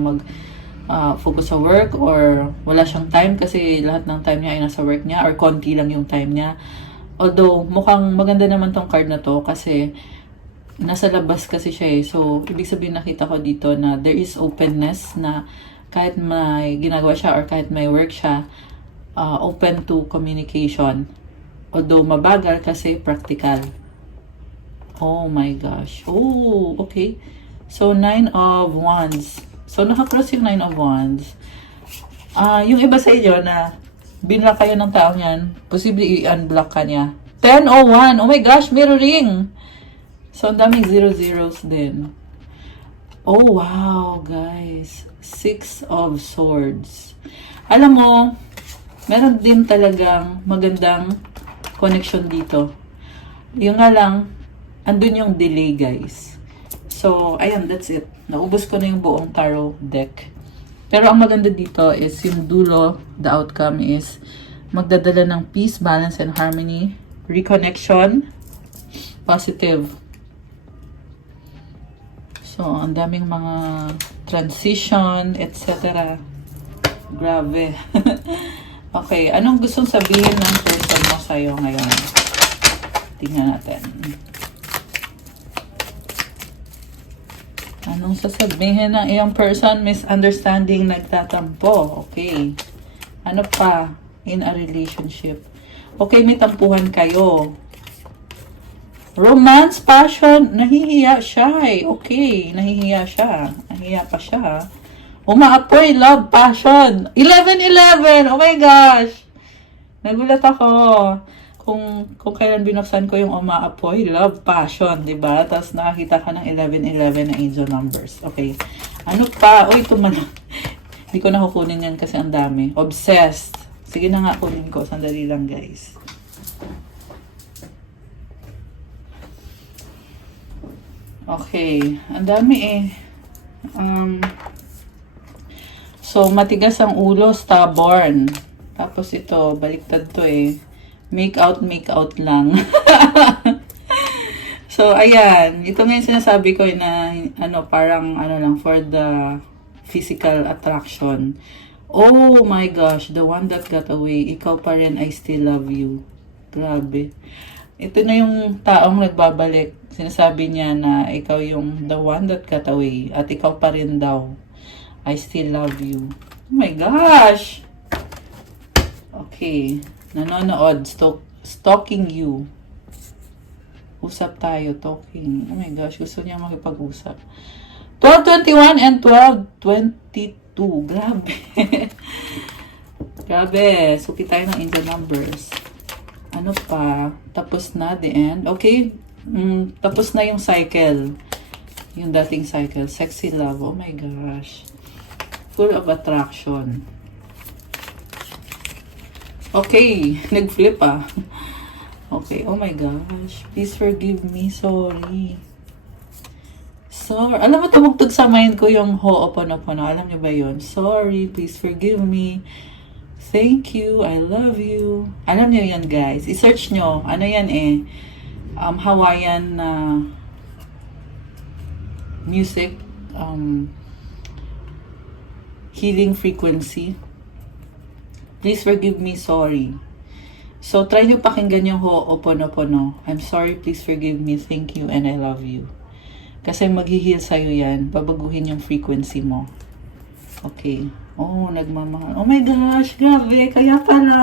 focus sa work or wala siyang time kasi lahat ng time niya ay nasa work niya or konti lang yung time niya. Although, mukhang maganda naman tong card na to kasi nasa labas kasi siya eh. So, ibig sabihin nakita ko dito na there is openness na kahit may ginagawa siya or kahit may work siya, open to communication. Although, mabagal kasi practical. Oh my gosh. Oh, okay. So, 9 of Wands. So, nakakross yung 9 of Wands. Yung iba sa inyo na binlock kayo ng taong yan, posible i-unblock ka niya. 10:01. Oh my gosh, mirroring. So, ang daming 0-0s din. Oh, wow, guys. 6 of Swords. Alam mo, meron din talagang magandang connection dito. Yung nga lang, andun yung delay, guys. So, ayun, that's it. Naubos ko na yung buong tarot deck. Pero ang maganda dito is yung dulo, the outcome is magdadala ng peace, balance, and harmony, reconnection, positive. So, ang daming mga transition, etc. Grabe. Okay, anong gustong sabihin ng person mo sa'yo ngayon? Tingnan natin. Anong sasabihin ng iyong person? Misunderstanding, nagtatampo. Okay. Ano pa? In a relationship. Okay, may tampuhan kayo. Romance, passion, nahihiya siya eh. Okay, nahihiya siya. Nahihiya pa siya. Umaapoy, love, passion. 11-11! Oh my gosh! Nagulat ako. Kung kailan binuksan ko yung umaapoy, love, passion, diba? Tapos nakakita ka ng 11-11 na angel numbers. Okay. Ano pa? Uy, tumalak. Hindi ko na kukunin yan kasi ang dami. Obsessed. Sige na nga, kunin ko. Sandali lang, guys. Okay. Ang dami eh. So, matigas ang ulo, stubborn. Tapos ito, baliktad to eh. Make out lang. So, ayan. Ito nga yung sinasabi ko na, parang, lang, for the physical attraction. Oh my gosh, the one that got away. Ikaw pa rin, I still love you. Grabe. Ito na yung taong nagbabalik. Sinasabi niya na ikaw yung the one that got away. At ikaw pa rin daw. I still love you. Oh my gosh! Okay. Nanonood, stalking you. Usap tayo, talking. Oh my gosh, gusto niya makipag-usap. 12-21 and 12-22. Grabe. Grabe. Suki tayo ng angel numbers. Ano pa? Tapos na, the end. Okay. Tapos na yung cycle. Yung dating cycle. Sexy love. Oh my gosh. Full of attraction. Okay, nag-flip ah. Okay, oh my gosh. Please forgive me, sorry. Sorry. Alam mo, tumugtog sa mind ko yung Ho'oponopono. Alam niyo ba yun? Sorry, please forgive me. Thank you, I love you. Alam niyo yan, guys. I-search nyo. Ano yan eh? Hawaiian music. Healing frequency. Please forgive me, sorry. So, try nyo pakinggan yung Ho'oponopono. I'm sorry, please forgive me, thank you, and I love you. Kasi mag-heal sa'yo yan. Babaguhin yung frequency mo. Okay. Oh, nagmamahal. Oh my gosh, grabe. Kaya pala.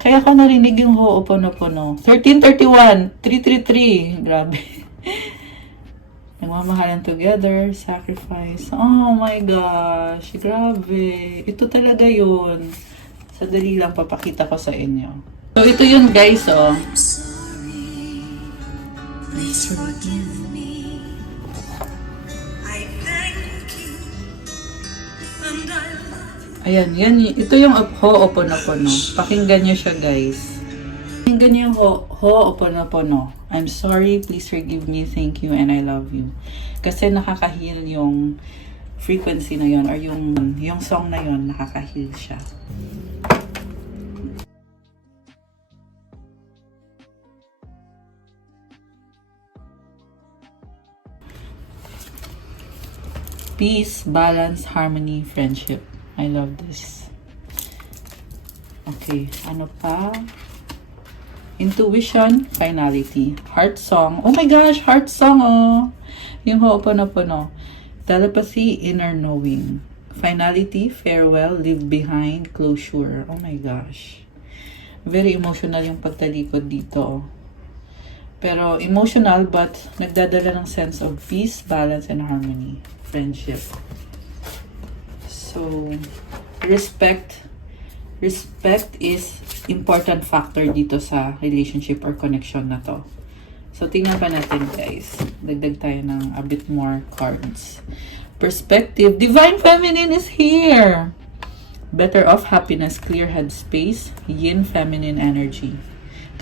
Kaya ko narinig yung Ho'oponopono. 1331, 333. Grabe. Nagmamahalan together, sacrifice. Oh my gosh, grabe. Ito talaga yun. Sadali lang papakita ko sa inyo. So, ito yun guys, oh. Please forgive me. I thank you. And I love you. Ayan, yan, ito yung Ho'oponopono. Pakinggan nyo siya guys. Pakinggan nyo yung Ho'oponopono. I'm sorry, please forgive me, thank you, and I love you. Kasi nakaka-heal yung frequency na yon or yung song na yon, nakaka-heal siya. Peace, balance, harmony, friendship. I love this. Okay, ano pa? Intuition, finality. Heart song. Oh my gosh, heart song, oh. Yung Ho'oponopono. Telepathy, inner knowing. Finality, farewell, leave behind, closure. Oh my gosh. Very emotional yung pagtalikod dito. Pero emotional but nagdadala ng sense of peace, balance, and harmony. Friendship. So, respect is important factor dito sa relationship or connection na to. So, tingnan pa natin guys. Dagdag tayo ng a bit more cards. Perspective. Divine Feminine is here. Better of happiness, clear head space, yin feminine energy.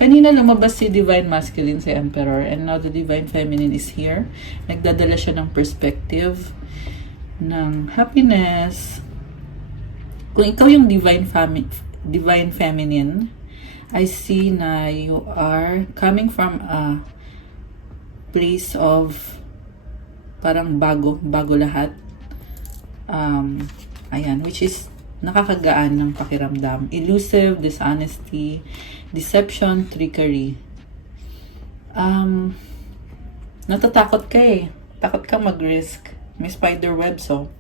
Kanina lumabas si Divine Masculine, si Emperor, and now the Divine Feminine is here. Nagdadala siya ng perspective, ng happiness. Kung ikaw yung Divine Feminine, I see na you are coming from a place of parang bago lahat. Ayan, which is nakakagaan ng pakiramdam. Elusive, dishonesty, deception, trickery. Natatakot ka eh. Takot ka mag-risk. May spider web, so.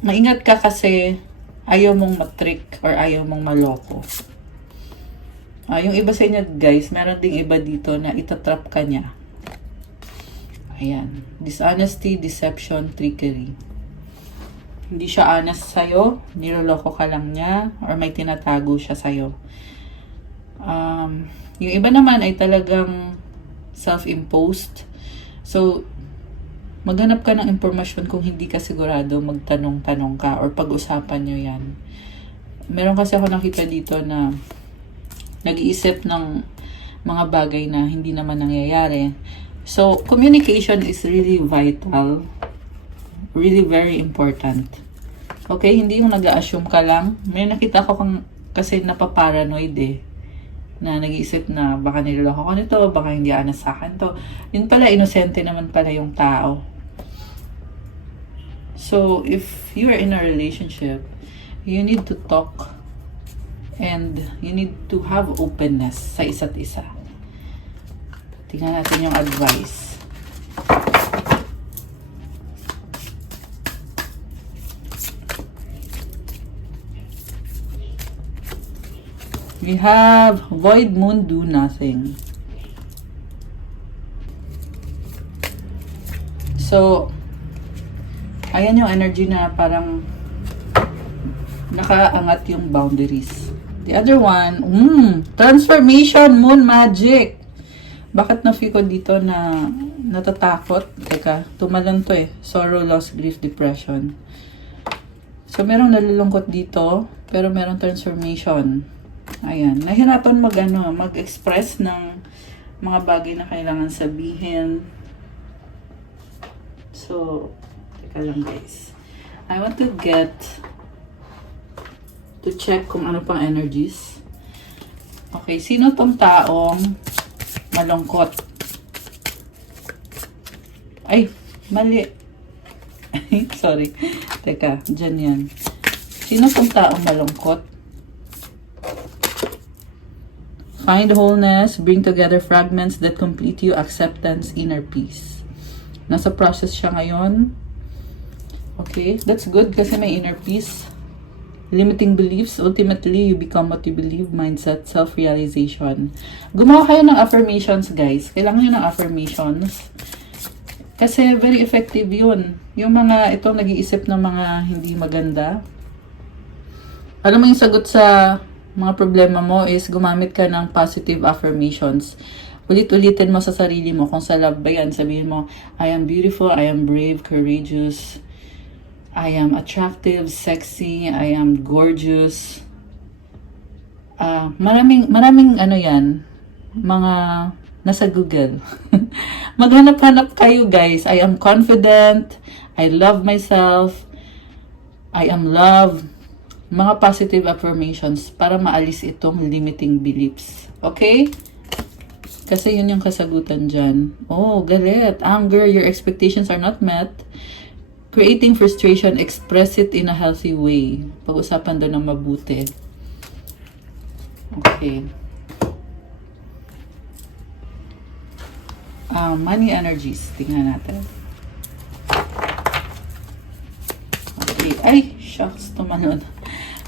Maingat ka kasi ayaw mong matrick or ayaw mong maloko. Yung iba sa inyo, guys, meron ding iba dito na itatrap ka niya. Ayan. Dishonesty, deception, trickery. Hindi siya honest sa'yo, niloloko ka lang niya, or may tinatago siya sa'yo. Yung iba naman ay talagang self-imposed. So, maghanap ka ng impormasyon kung hindi ka sigurado, magtanong-tanong ka, or pag-usapan nyo yan. Meron kasi ako nakita dito na nag-iisip ng mga bagay na hindi naman nangyayari. So, communication is really vital. Really very important. Okay, hindi yung nag-a-assume ka lang. May nakita ko kasi napaparanoid eh. Na nag-iisip na baka niloloko ko nito, baka hindi honest sa akin to. Yun pala, inosente naman pala yung tao. So, if you are in a relationship, you need to talk and you need to have openness sa isa't isa. Tingnan natin yung advice. We have void moon, do nothing. So, ayan yung energy na parang nakaangat yung boundaries. The other one, transformation, moon magic. Bakit na-feel ko dito na natatakot? Teka, tumalon to eh. Sorrow, loss, grief, depression. So, merong nalulungkot dito, pero merong transformation. Ayan. Nahirapan mag-express ng mga bagay na kailangan sabihin. So, teka lang guys. I want to check kung ano pang energies. Okay, sino tong taong malungkot? Ay, mali. Sorry. Teka, dyan yan. Sino tong taong malungkot? Find wholeness, bring together fragments that complete you, acceptance, inner peace. Nasa process siya ngayon. Okay, that's good kasi may inner peace. Limiting beliefs, ultimately, you become what you believe, mindset, self-realization. Gumawa kayo ng affirmations, guys. Kailangan nyo ng affirmations. Kasi very effective yun. Yung mga, itong nag-iisip ng mga hindi maganda. Alam mo yung sagot sa mga problema mo is gumamit ka ng positive affirmations. Ulit-ulitin mo sa sarili mo. Kung sa love ba yan, sabihin mo, I am beautiful, I am brave, courageous, I am attractive, sexy, I am gorgeous. Maraming ano yan, mga nasa Google. Maghanap-hanap kayo, guys. I am confident, I love myself, I am loved. Mga positive affirmations para maalis itong limiting beliefs. Okay? Kasi yun yung kasagutan dyan. Oh, galit, anger, your expectations are not met. Creating frustration, express it in a healthy way. Pag-usapan doon ng mabuti. Okay. Money energies. Tingnan natin. Okay. Ay, shucks. Tumalon.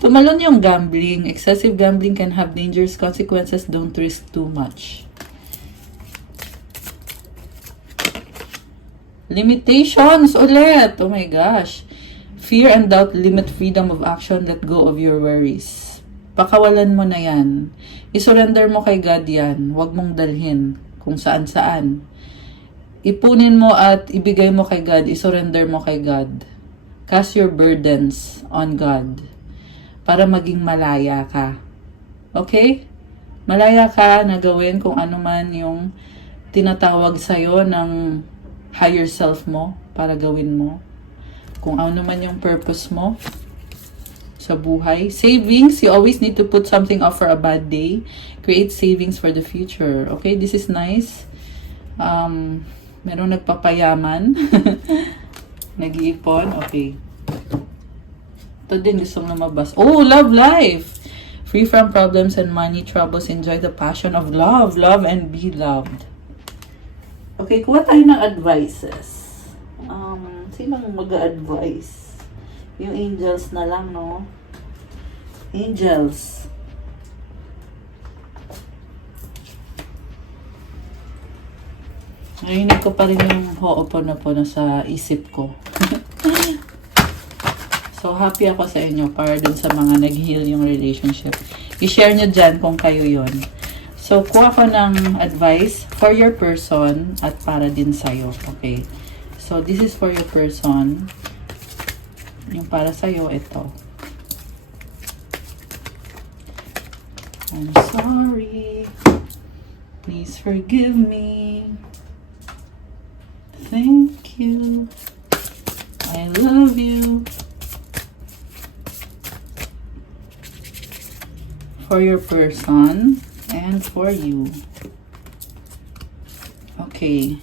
Tumalon yung gambling. Excessive gambling can have dangerous consequences. Don't risk too much. Limitations ulit. Oh my gosh. Fear and doubt limit freedom of action. Let go of your worries. Pakawalan mo na yan. I-surrender mo kay God yan. Huwag mong dalhin kung saan-saan. Ipunin mo at ibigay mo kay God. I-surrender mo kay God. Cast your burdens on God. Para maging malaya ka. Okay? Malaya ka na gawin kung ano man yung tinatawag sa'yo ng higher self mo para gawin mo. Kung ano man yung purpose mo sa buhay. Savings, you always need to put something off for a bad day. Create savings for the future. Okay, this is nice. Meron nagpapayaman. Nag-iipon. Okay. Ito din gustong lumabas. Oh, love life! Free from problems and money troubles. Enjoy the passion of love. Love and be loved. Okay, kuha tayo ng advices. Sinong mag-a-advise? Yung angels na lang, no? Angels. Narinig ko pa rin yung ho'oponopono sa isip ko. So, happy ako sa inyo para dun sa mga nag-heal yung relationship. I-share nyo dyan kung kayo yon. So, kuha ko ng advice for your person at para din sa'yo. Okay. So, this is for your person. Yung para sa'yo, ito. I'm sorry. Please forgive me. Thank you. I love you. For your person. And for you. Okay.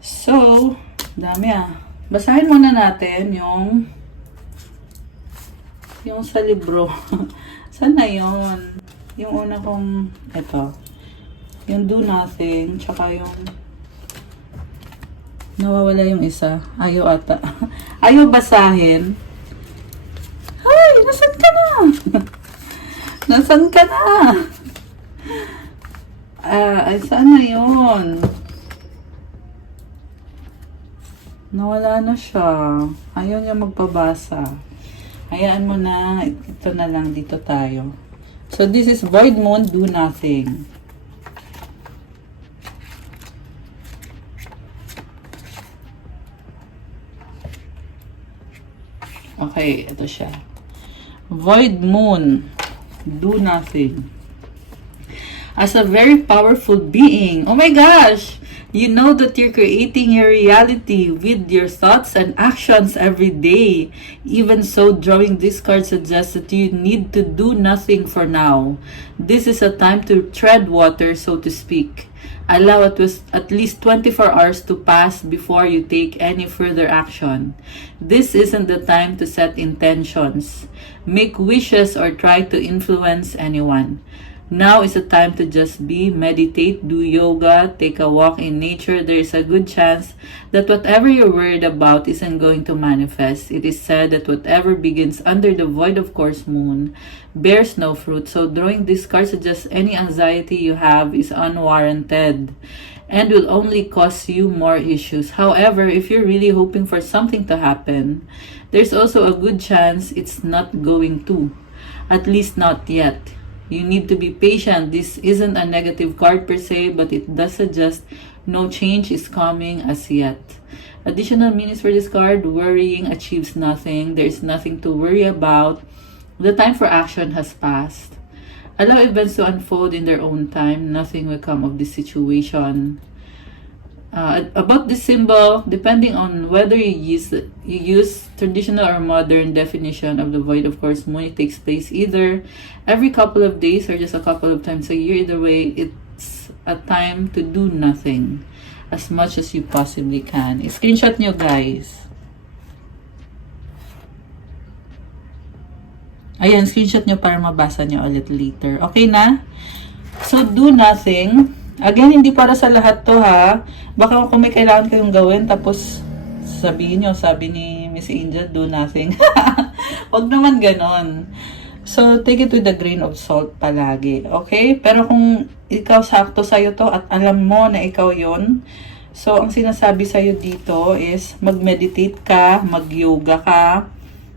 So, dami ah. Basahin muna natin yung sa libro. Saan na yun? Yung una kong, ito. Yung do nothing, tsaka yung nawawala yung isa. Ayaw ata. Ayaw basahin. Ay, nasan ka na? Nasaan ka na? Ay, saan na yun? Nawala na siya. Ayaw niya magpabasa. Hayaan mo na. Ito na lang. Dito tayo. So, this is Void Moon, Do Nothing. Okay, ito siya. Void Moon, Do Nothing. As a very powerful being, oh my gosh, you know that you're creating your reality with your thoughts and actions every day. Even so, drawing this card suggests that you need to do nothing for now. This is a time to tread water, so to speak. Allow at least 24 hours to pass before you take any further action. This isn't the time to set intentions, make wishes, or try to influence anyone. Now is the time to just be, meditate, do yoga, take a walk in nature. There is a good chance that whatever you're worried about isn't going to manifest. It is said that whatever begins under the void of course moon bears no fruit. So drawing these cards suggests any anxiety you have is unwarranted and will only cause you more issues. However, if you're really hoping for something to happen, there's also a good chance it's not going to. At least not yet. You need to be patient. This isn't a negative card per se, but it does suggest no change is coming as yet. Additional meanings for this card: worrying achieves nothing. There is nothing to worry about. The time for action has passed. Allow events to unfold in their own time. Nothing will come of this situation. About this symbol, depending on whether you use traditional or modern definition of the void of course moon, it takes place either every couple of days or just a couple of times a year. Either way, it's a time to do nothing as much as you possibly can. Screenshot nyo, guys. Ayan, screenshot nyo para mabasa nyo ulit later. Okay na? So, do nothing. Again, hindi para sa lahat to, ha. Baka kung may kailangan kayong gawin, tapos sabihin nyo, sabi ni Miss Angel, do nothing. Wag naman ganon. So, take it with a grain of salt palagi. Okay? Pero kung ikaw sakto sa'yo to at alam mo na ikaw yon, so, ang sinasabi sa'yo dito is mag-meditate ka, mag-yoga ka,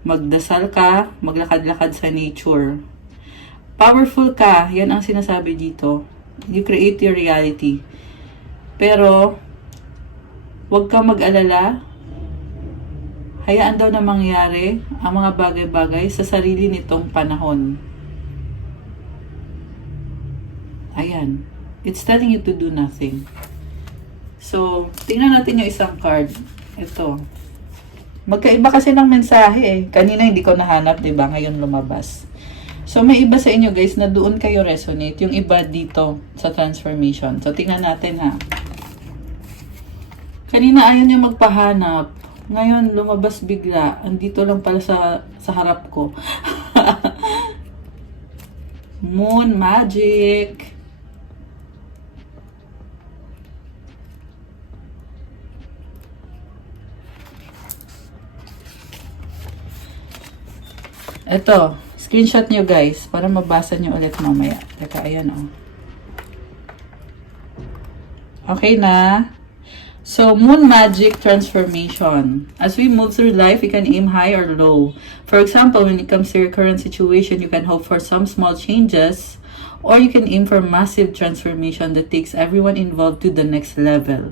magdasal ka, maglakad-lakad sa nature. Powerful ka, yan ang sinasabi dito. You create your reality. Pero, huwag ka mag-alala. Hayaan daw na mangyari ang mga bagay-bagay sa sarili nitong panahon. Ayan. It's telling you to do nothing. So, tingnan natin yung isang card. Ito. Magkaiba kasi ng mensahe eh. Kanina hindi ko nahanap, diba? Ngayon lumabas. So, may iba sa inyo guys na doon kayo resonate. Yung iba dito sa transformation. So, tingnan natin ha. Kanina ayaw niya magpahanap. Ngayon, lumabas bigla. Andito lang pala sa harap ko. Moon Magic. Ito. Screenshot nyo guys para mabasa nyo ulit mamaya. Teka, ayan o. Okay na. So, Moon Magic Transformation. As we move through life, we can aim high or low. For example, when it comes to your current situation, you can hope for some small changes, or you can aim for massive transformation that takes everyone involved to the next level.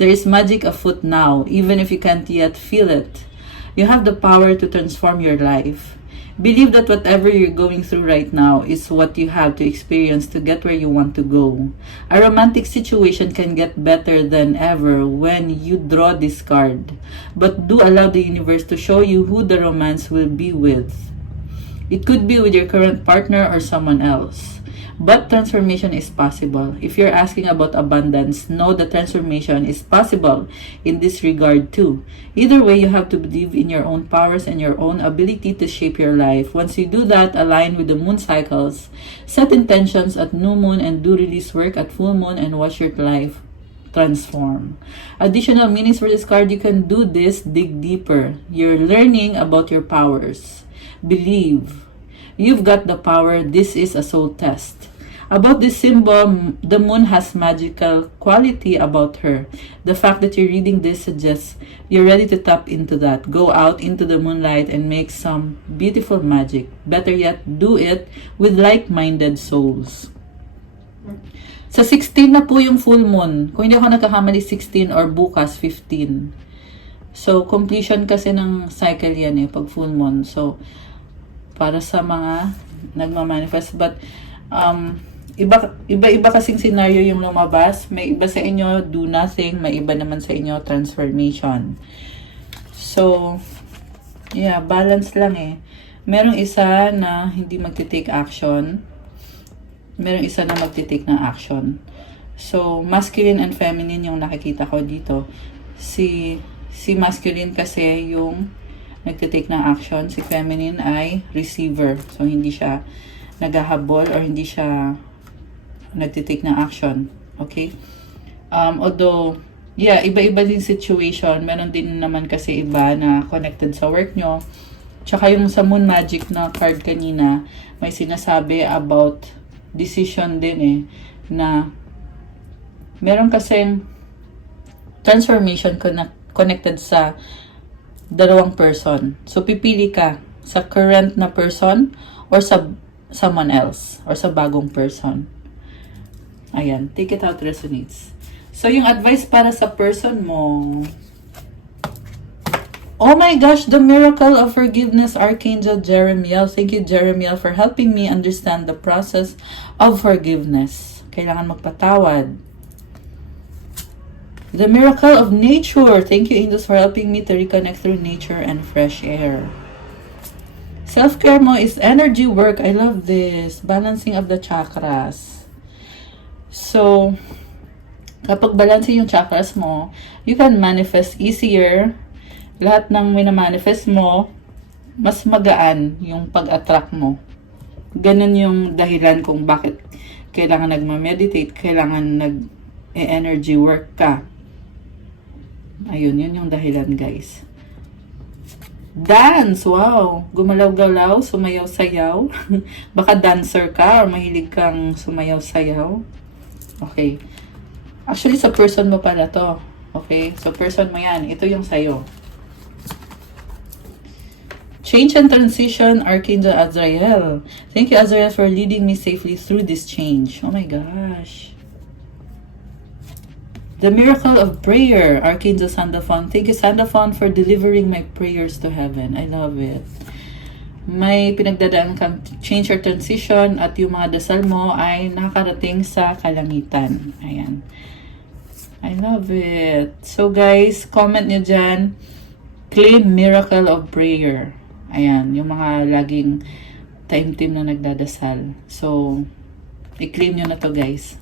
There is magic afoot now, even if you can't yet feel it. You have the power to transform your life. Believe that whatever you're going through right now is what you have to experience to get where you want to go. A romantic situation can get better than ever when you draw this card. But do allow the universe to show you who the romance will be with. It could be with your current partner or someone else. But transformation is possible. If you're asking about abundance, know that transformation is possible in this regard too. Either way, you have to believe in your own powers and your own ability to shape your life. Once you do that, align with the moon cycles, set intentions at new moon, and do release work at full moon, and watch your life transform. Additional meanings for this card: you can do this, dig deeper. You're learning about your powers. Believe. You've got the power. This is a soul test. About this symbol, the moon has magical quality about her. The fact that you're reading this suggests you're ready to tap into that. Go out into the moonlight and make some beautiful magic. Better yet, do it with like-minded souls. Sa 16 na po yung full moon. Kung hindi ako nagkakamali, 16 or bukas, 15. So, completion kasi ng cycle yan eh, pag full moon. So, para sa mga nagmamanifest. But, iba kasing scenario yung lumabas. May iba sa inyo, do nothing. May iba naman sa inyo, transformation. So, yeah, balance lang eh. Merong isa na hindi magti-take action. Merong isa na magti-take ng action. So, masculine and feminine yung nakikita ko dito. Si masculine kasi yung nagti-take ng action. Si feminine ay receiver. So, hindi siya naghahabol or hindi siya nagtitake ng action. Okay? Although, yeah, iba-iba din situation. Meron din naman kasi iba na connected sa work nyo. Tsaka yung sa Moon Magic na card kanina, may sinasabi about decision din eh, na meron kasing transformation connected sa dalawang person. So, pipili ka sa current na person or sa someone else or sa bagong person. Ayan, take it how it resonates. So, yung advice para sa person mo. Oh my gosh, the miracle of forgiveness, Archangel Jeremiel. Thank you, Jeremiel, for helping me understand the process of forgiveness. Kailangan magpatawad. The miracle of nature. Thank you, angels, for helping me to reconnect through nature and fresh air. Self-care mo is energy work. I love this. Balancing of the chakras. So, kapag balancing yung chakras mo, you can manifest easier. Lahat ng minamanifest mo, mas magaan yung pag-attract mo. Ganun yung dahilan kung bakit kailangan nagma-meditate, kailangan nag-energy work ka. Ayun, yun yung dahilan, guys. Dance! Wow! Gumalaw-galaw, sumayaw-sayaw. Baka dancer ka or mahilig kang sumayaw-sayaw. Okay. Actually, sa person mo pala to. Okay? So, person mo yan. Ito yung sayo. Change and transition, Archangel Azrael. Thank you, Azrael, for leading me safely through this change. Oh my gosh. The miracle of prayer, Archangel Sandalphon. Thank you, Sandalphon, for delivering my prayers to heaven. I love it. May pinagdadaan kang change or transition at yung mga dasal mo ay nakakarating sa kalangitan. Ayan. I love it. So guys, comment nyo dyan. Claim miracle of prayer. Ayan, yung mga laging time-team na nagdadasal. So, i-claim nyo na to, guys.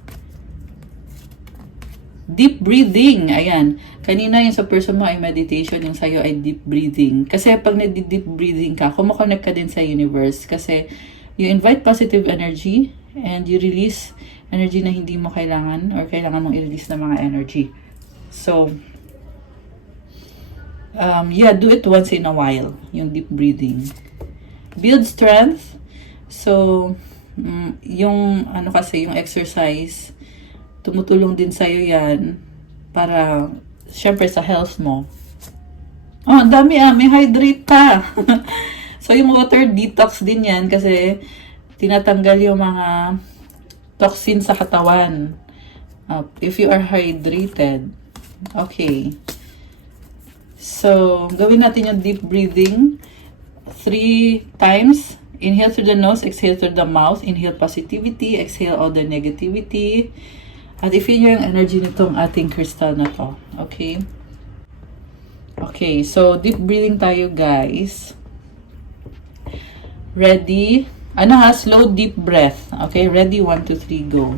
Deep breathing. Ayan. Kanina yung sa person mo ay meditation, yung sa'yo ay deep breathing. Kasi pag nag-deep breathing ka, kumakonect ka din sa universe. Kasi you invite positive energy and you release energy na hindi mo kailangan or kailangan mong i-release na mga energy. So, yeah, do it once in a while, yung deep breathing. Build strength. So, yung ano kasi, yung exercise, tumutulong din sa'yo yan para, syempre, sa health mo. Oh, ang dami may hydrate pa. So, yung water detox din yan kasi tinatanggal yung mga toxin sa katawan. If you are hydrated. Okay. So, gawin natin yung deep breathing 3 times. Inhale through the nose, exhale through the mouth. Inhale positivity, exhale all the negativity. At i-feel nyo yung energy nitong ating crystal na to. Okay? Okay, so deep breathing tayo, guys. Ready? Ano ha? Slow deep breath. Okay, ready? 1, 2, 3, go.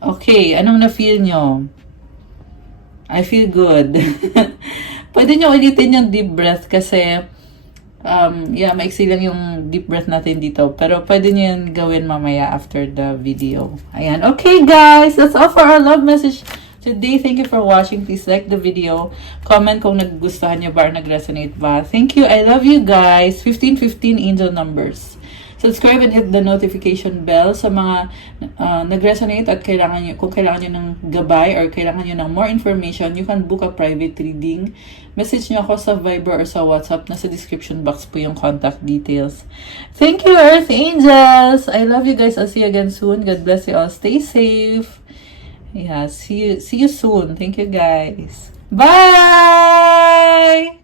Okay, anong na-feel nyo? I feel good. Pwede nyo ulitin yung deep breath kasi, yeah, maiksi lang yung deep breath natin dito. Pero pwede nyo yan gawin mamaya after the video. Ayan. Okay, guys, that's all for our love message today. Thank you for watching. Please like the video. Comment kung nagustuhan nyo ba or nag-resonate ba. Thank you. I love you, guys. 1515 angel numbers. Subscribe and hit the notification bell sa mga nag-resonate at kung kailangan nyo ng gabay or kailangan nyo ng more information, you can book a private reading. Message nyo ako sa Viber or sa WhatsApp. Nasa description box po yung contact details. Thank you, Earth Angels! I love you guys. I'll see you again soon. God bless you all. Stay safe. Yeah, see you soon. Thank you, guys. Bye!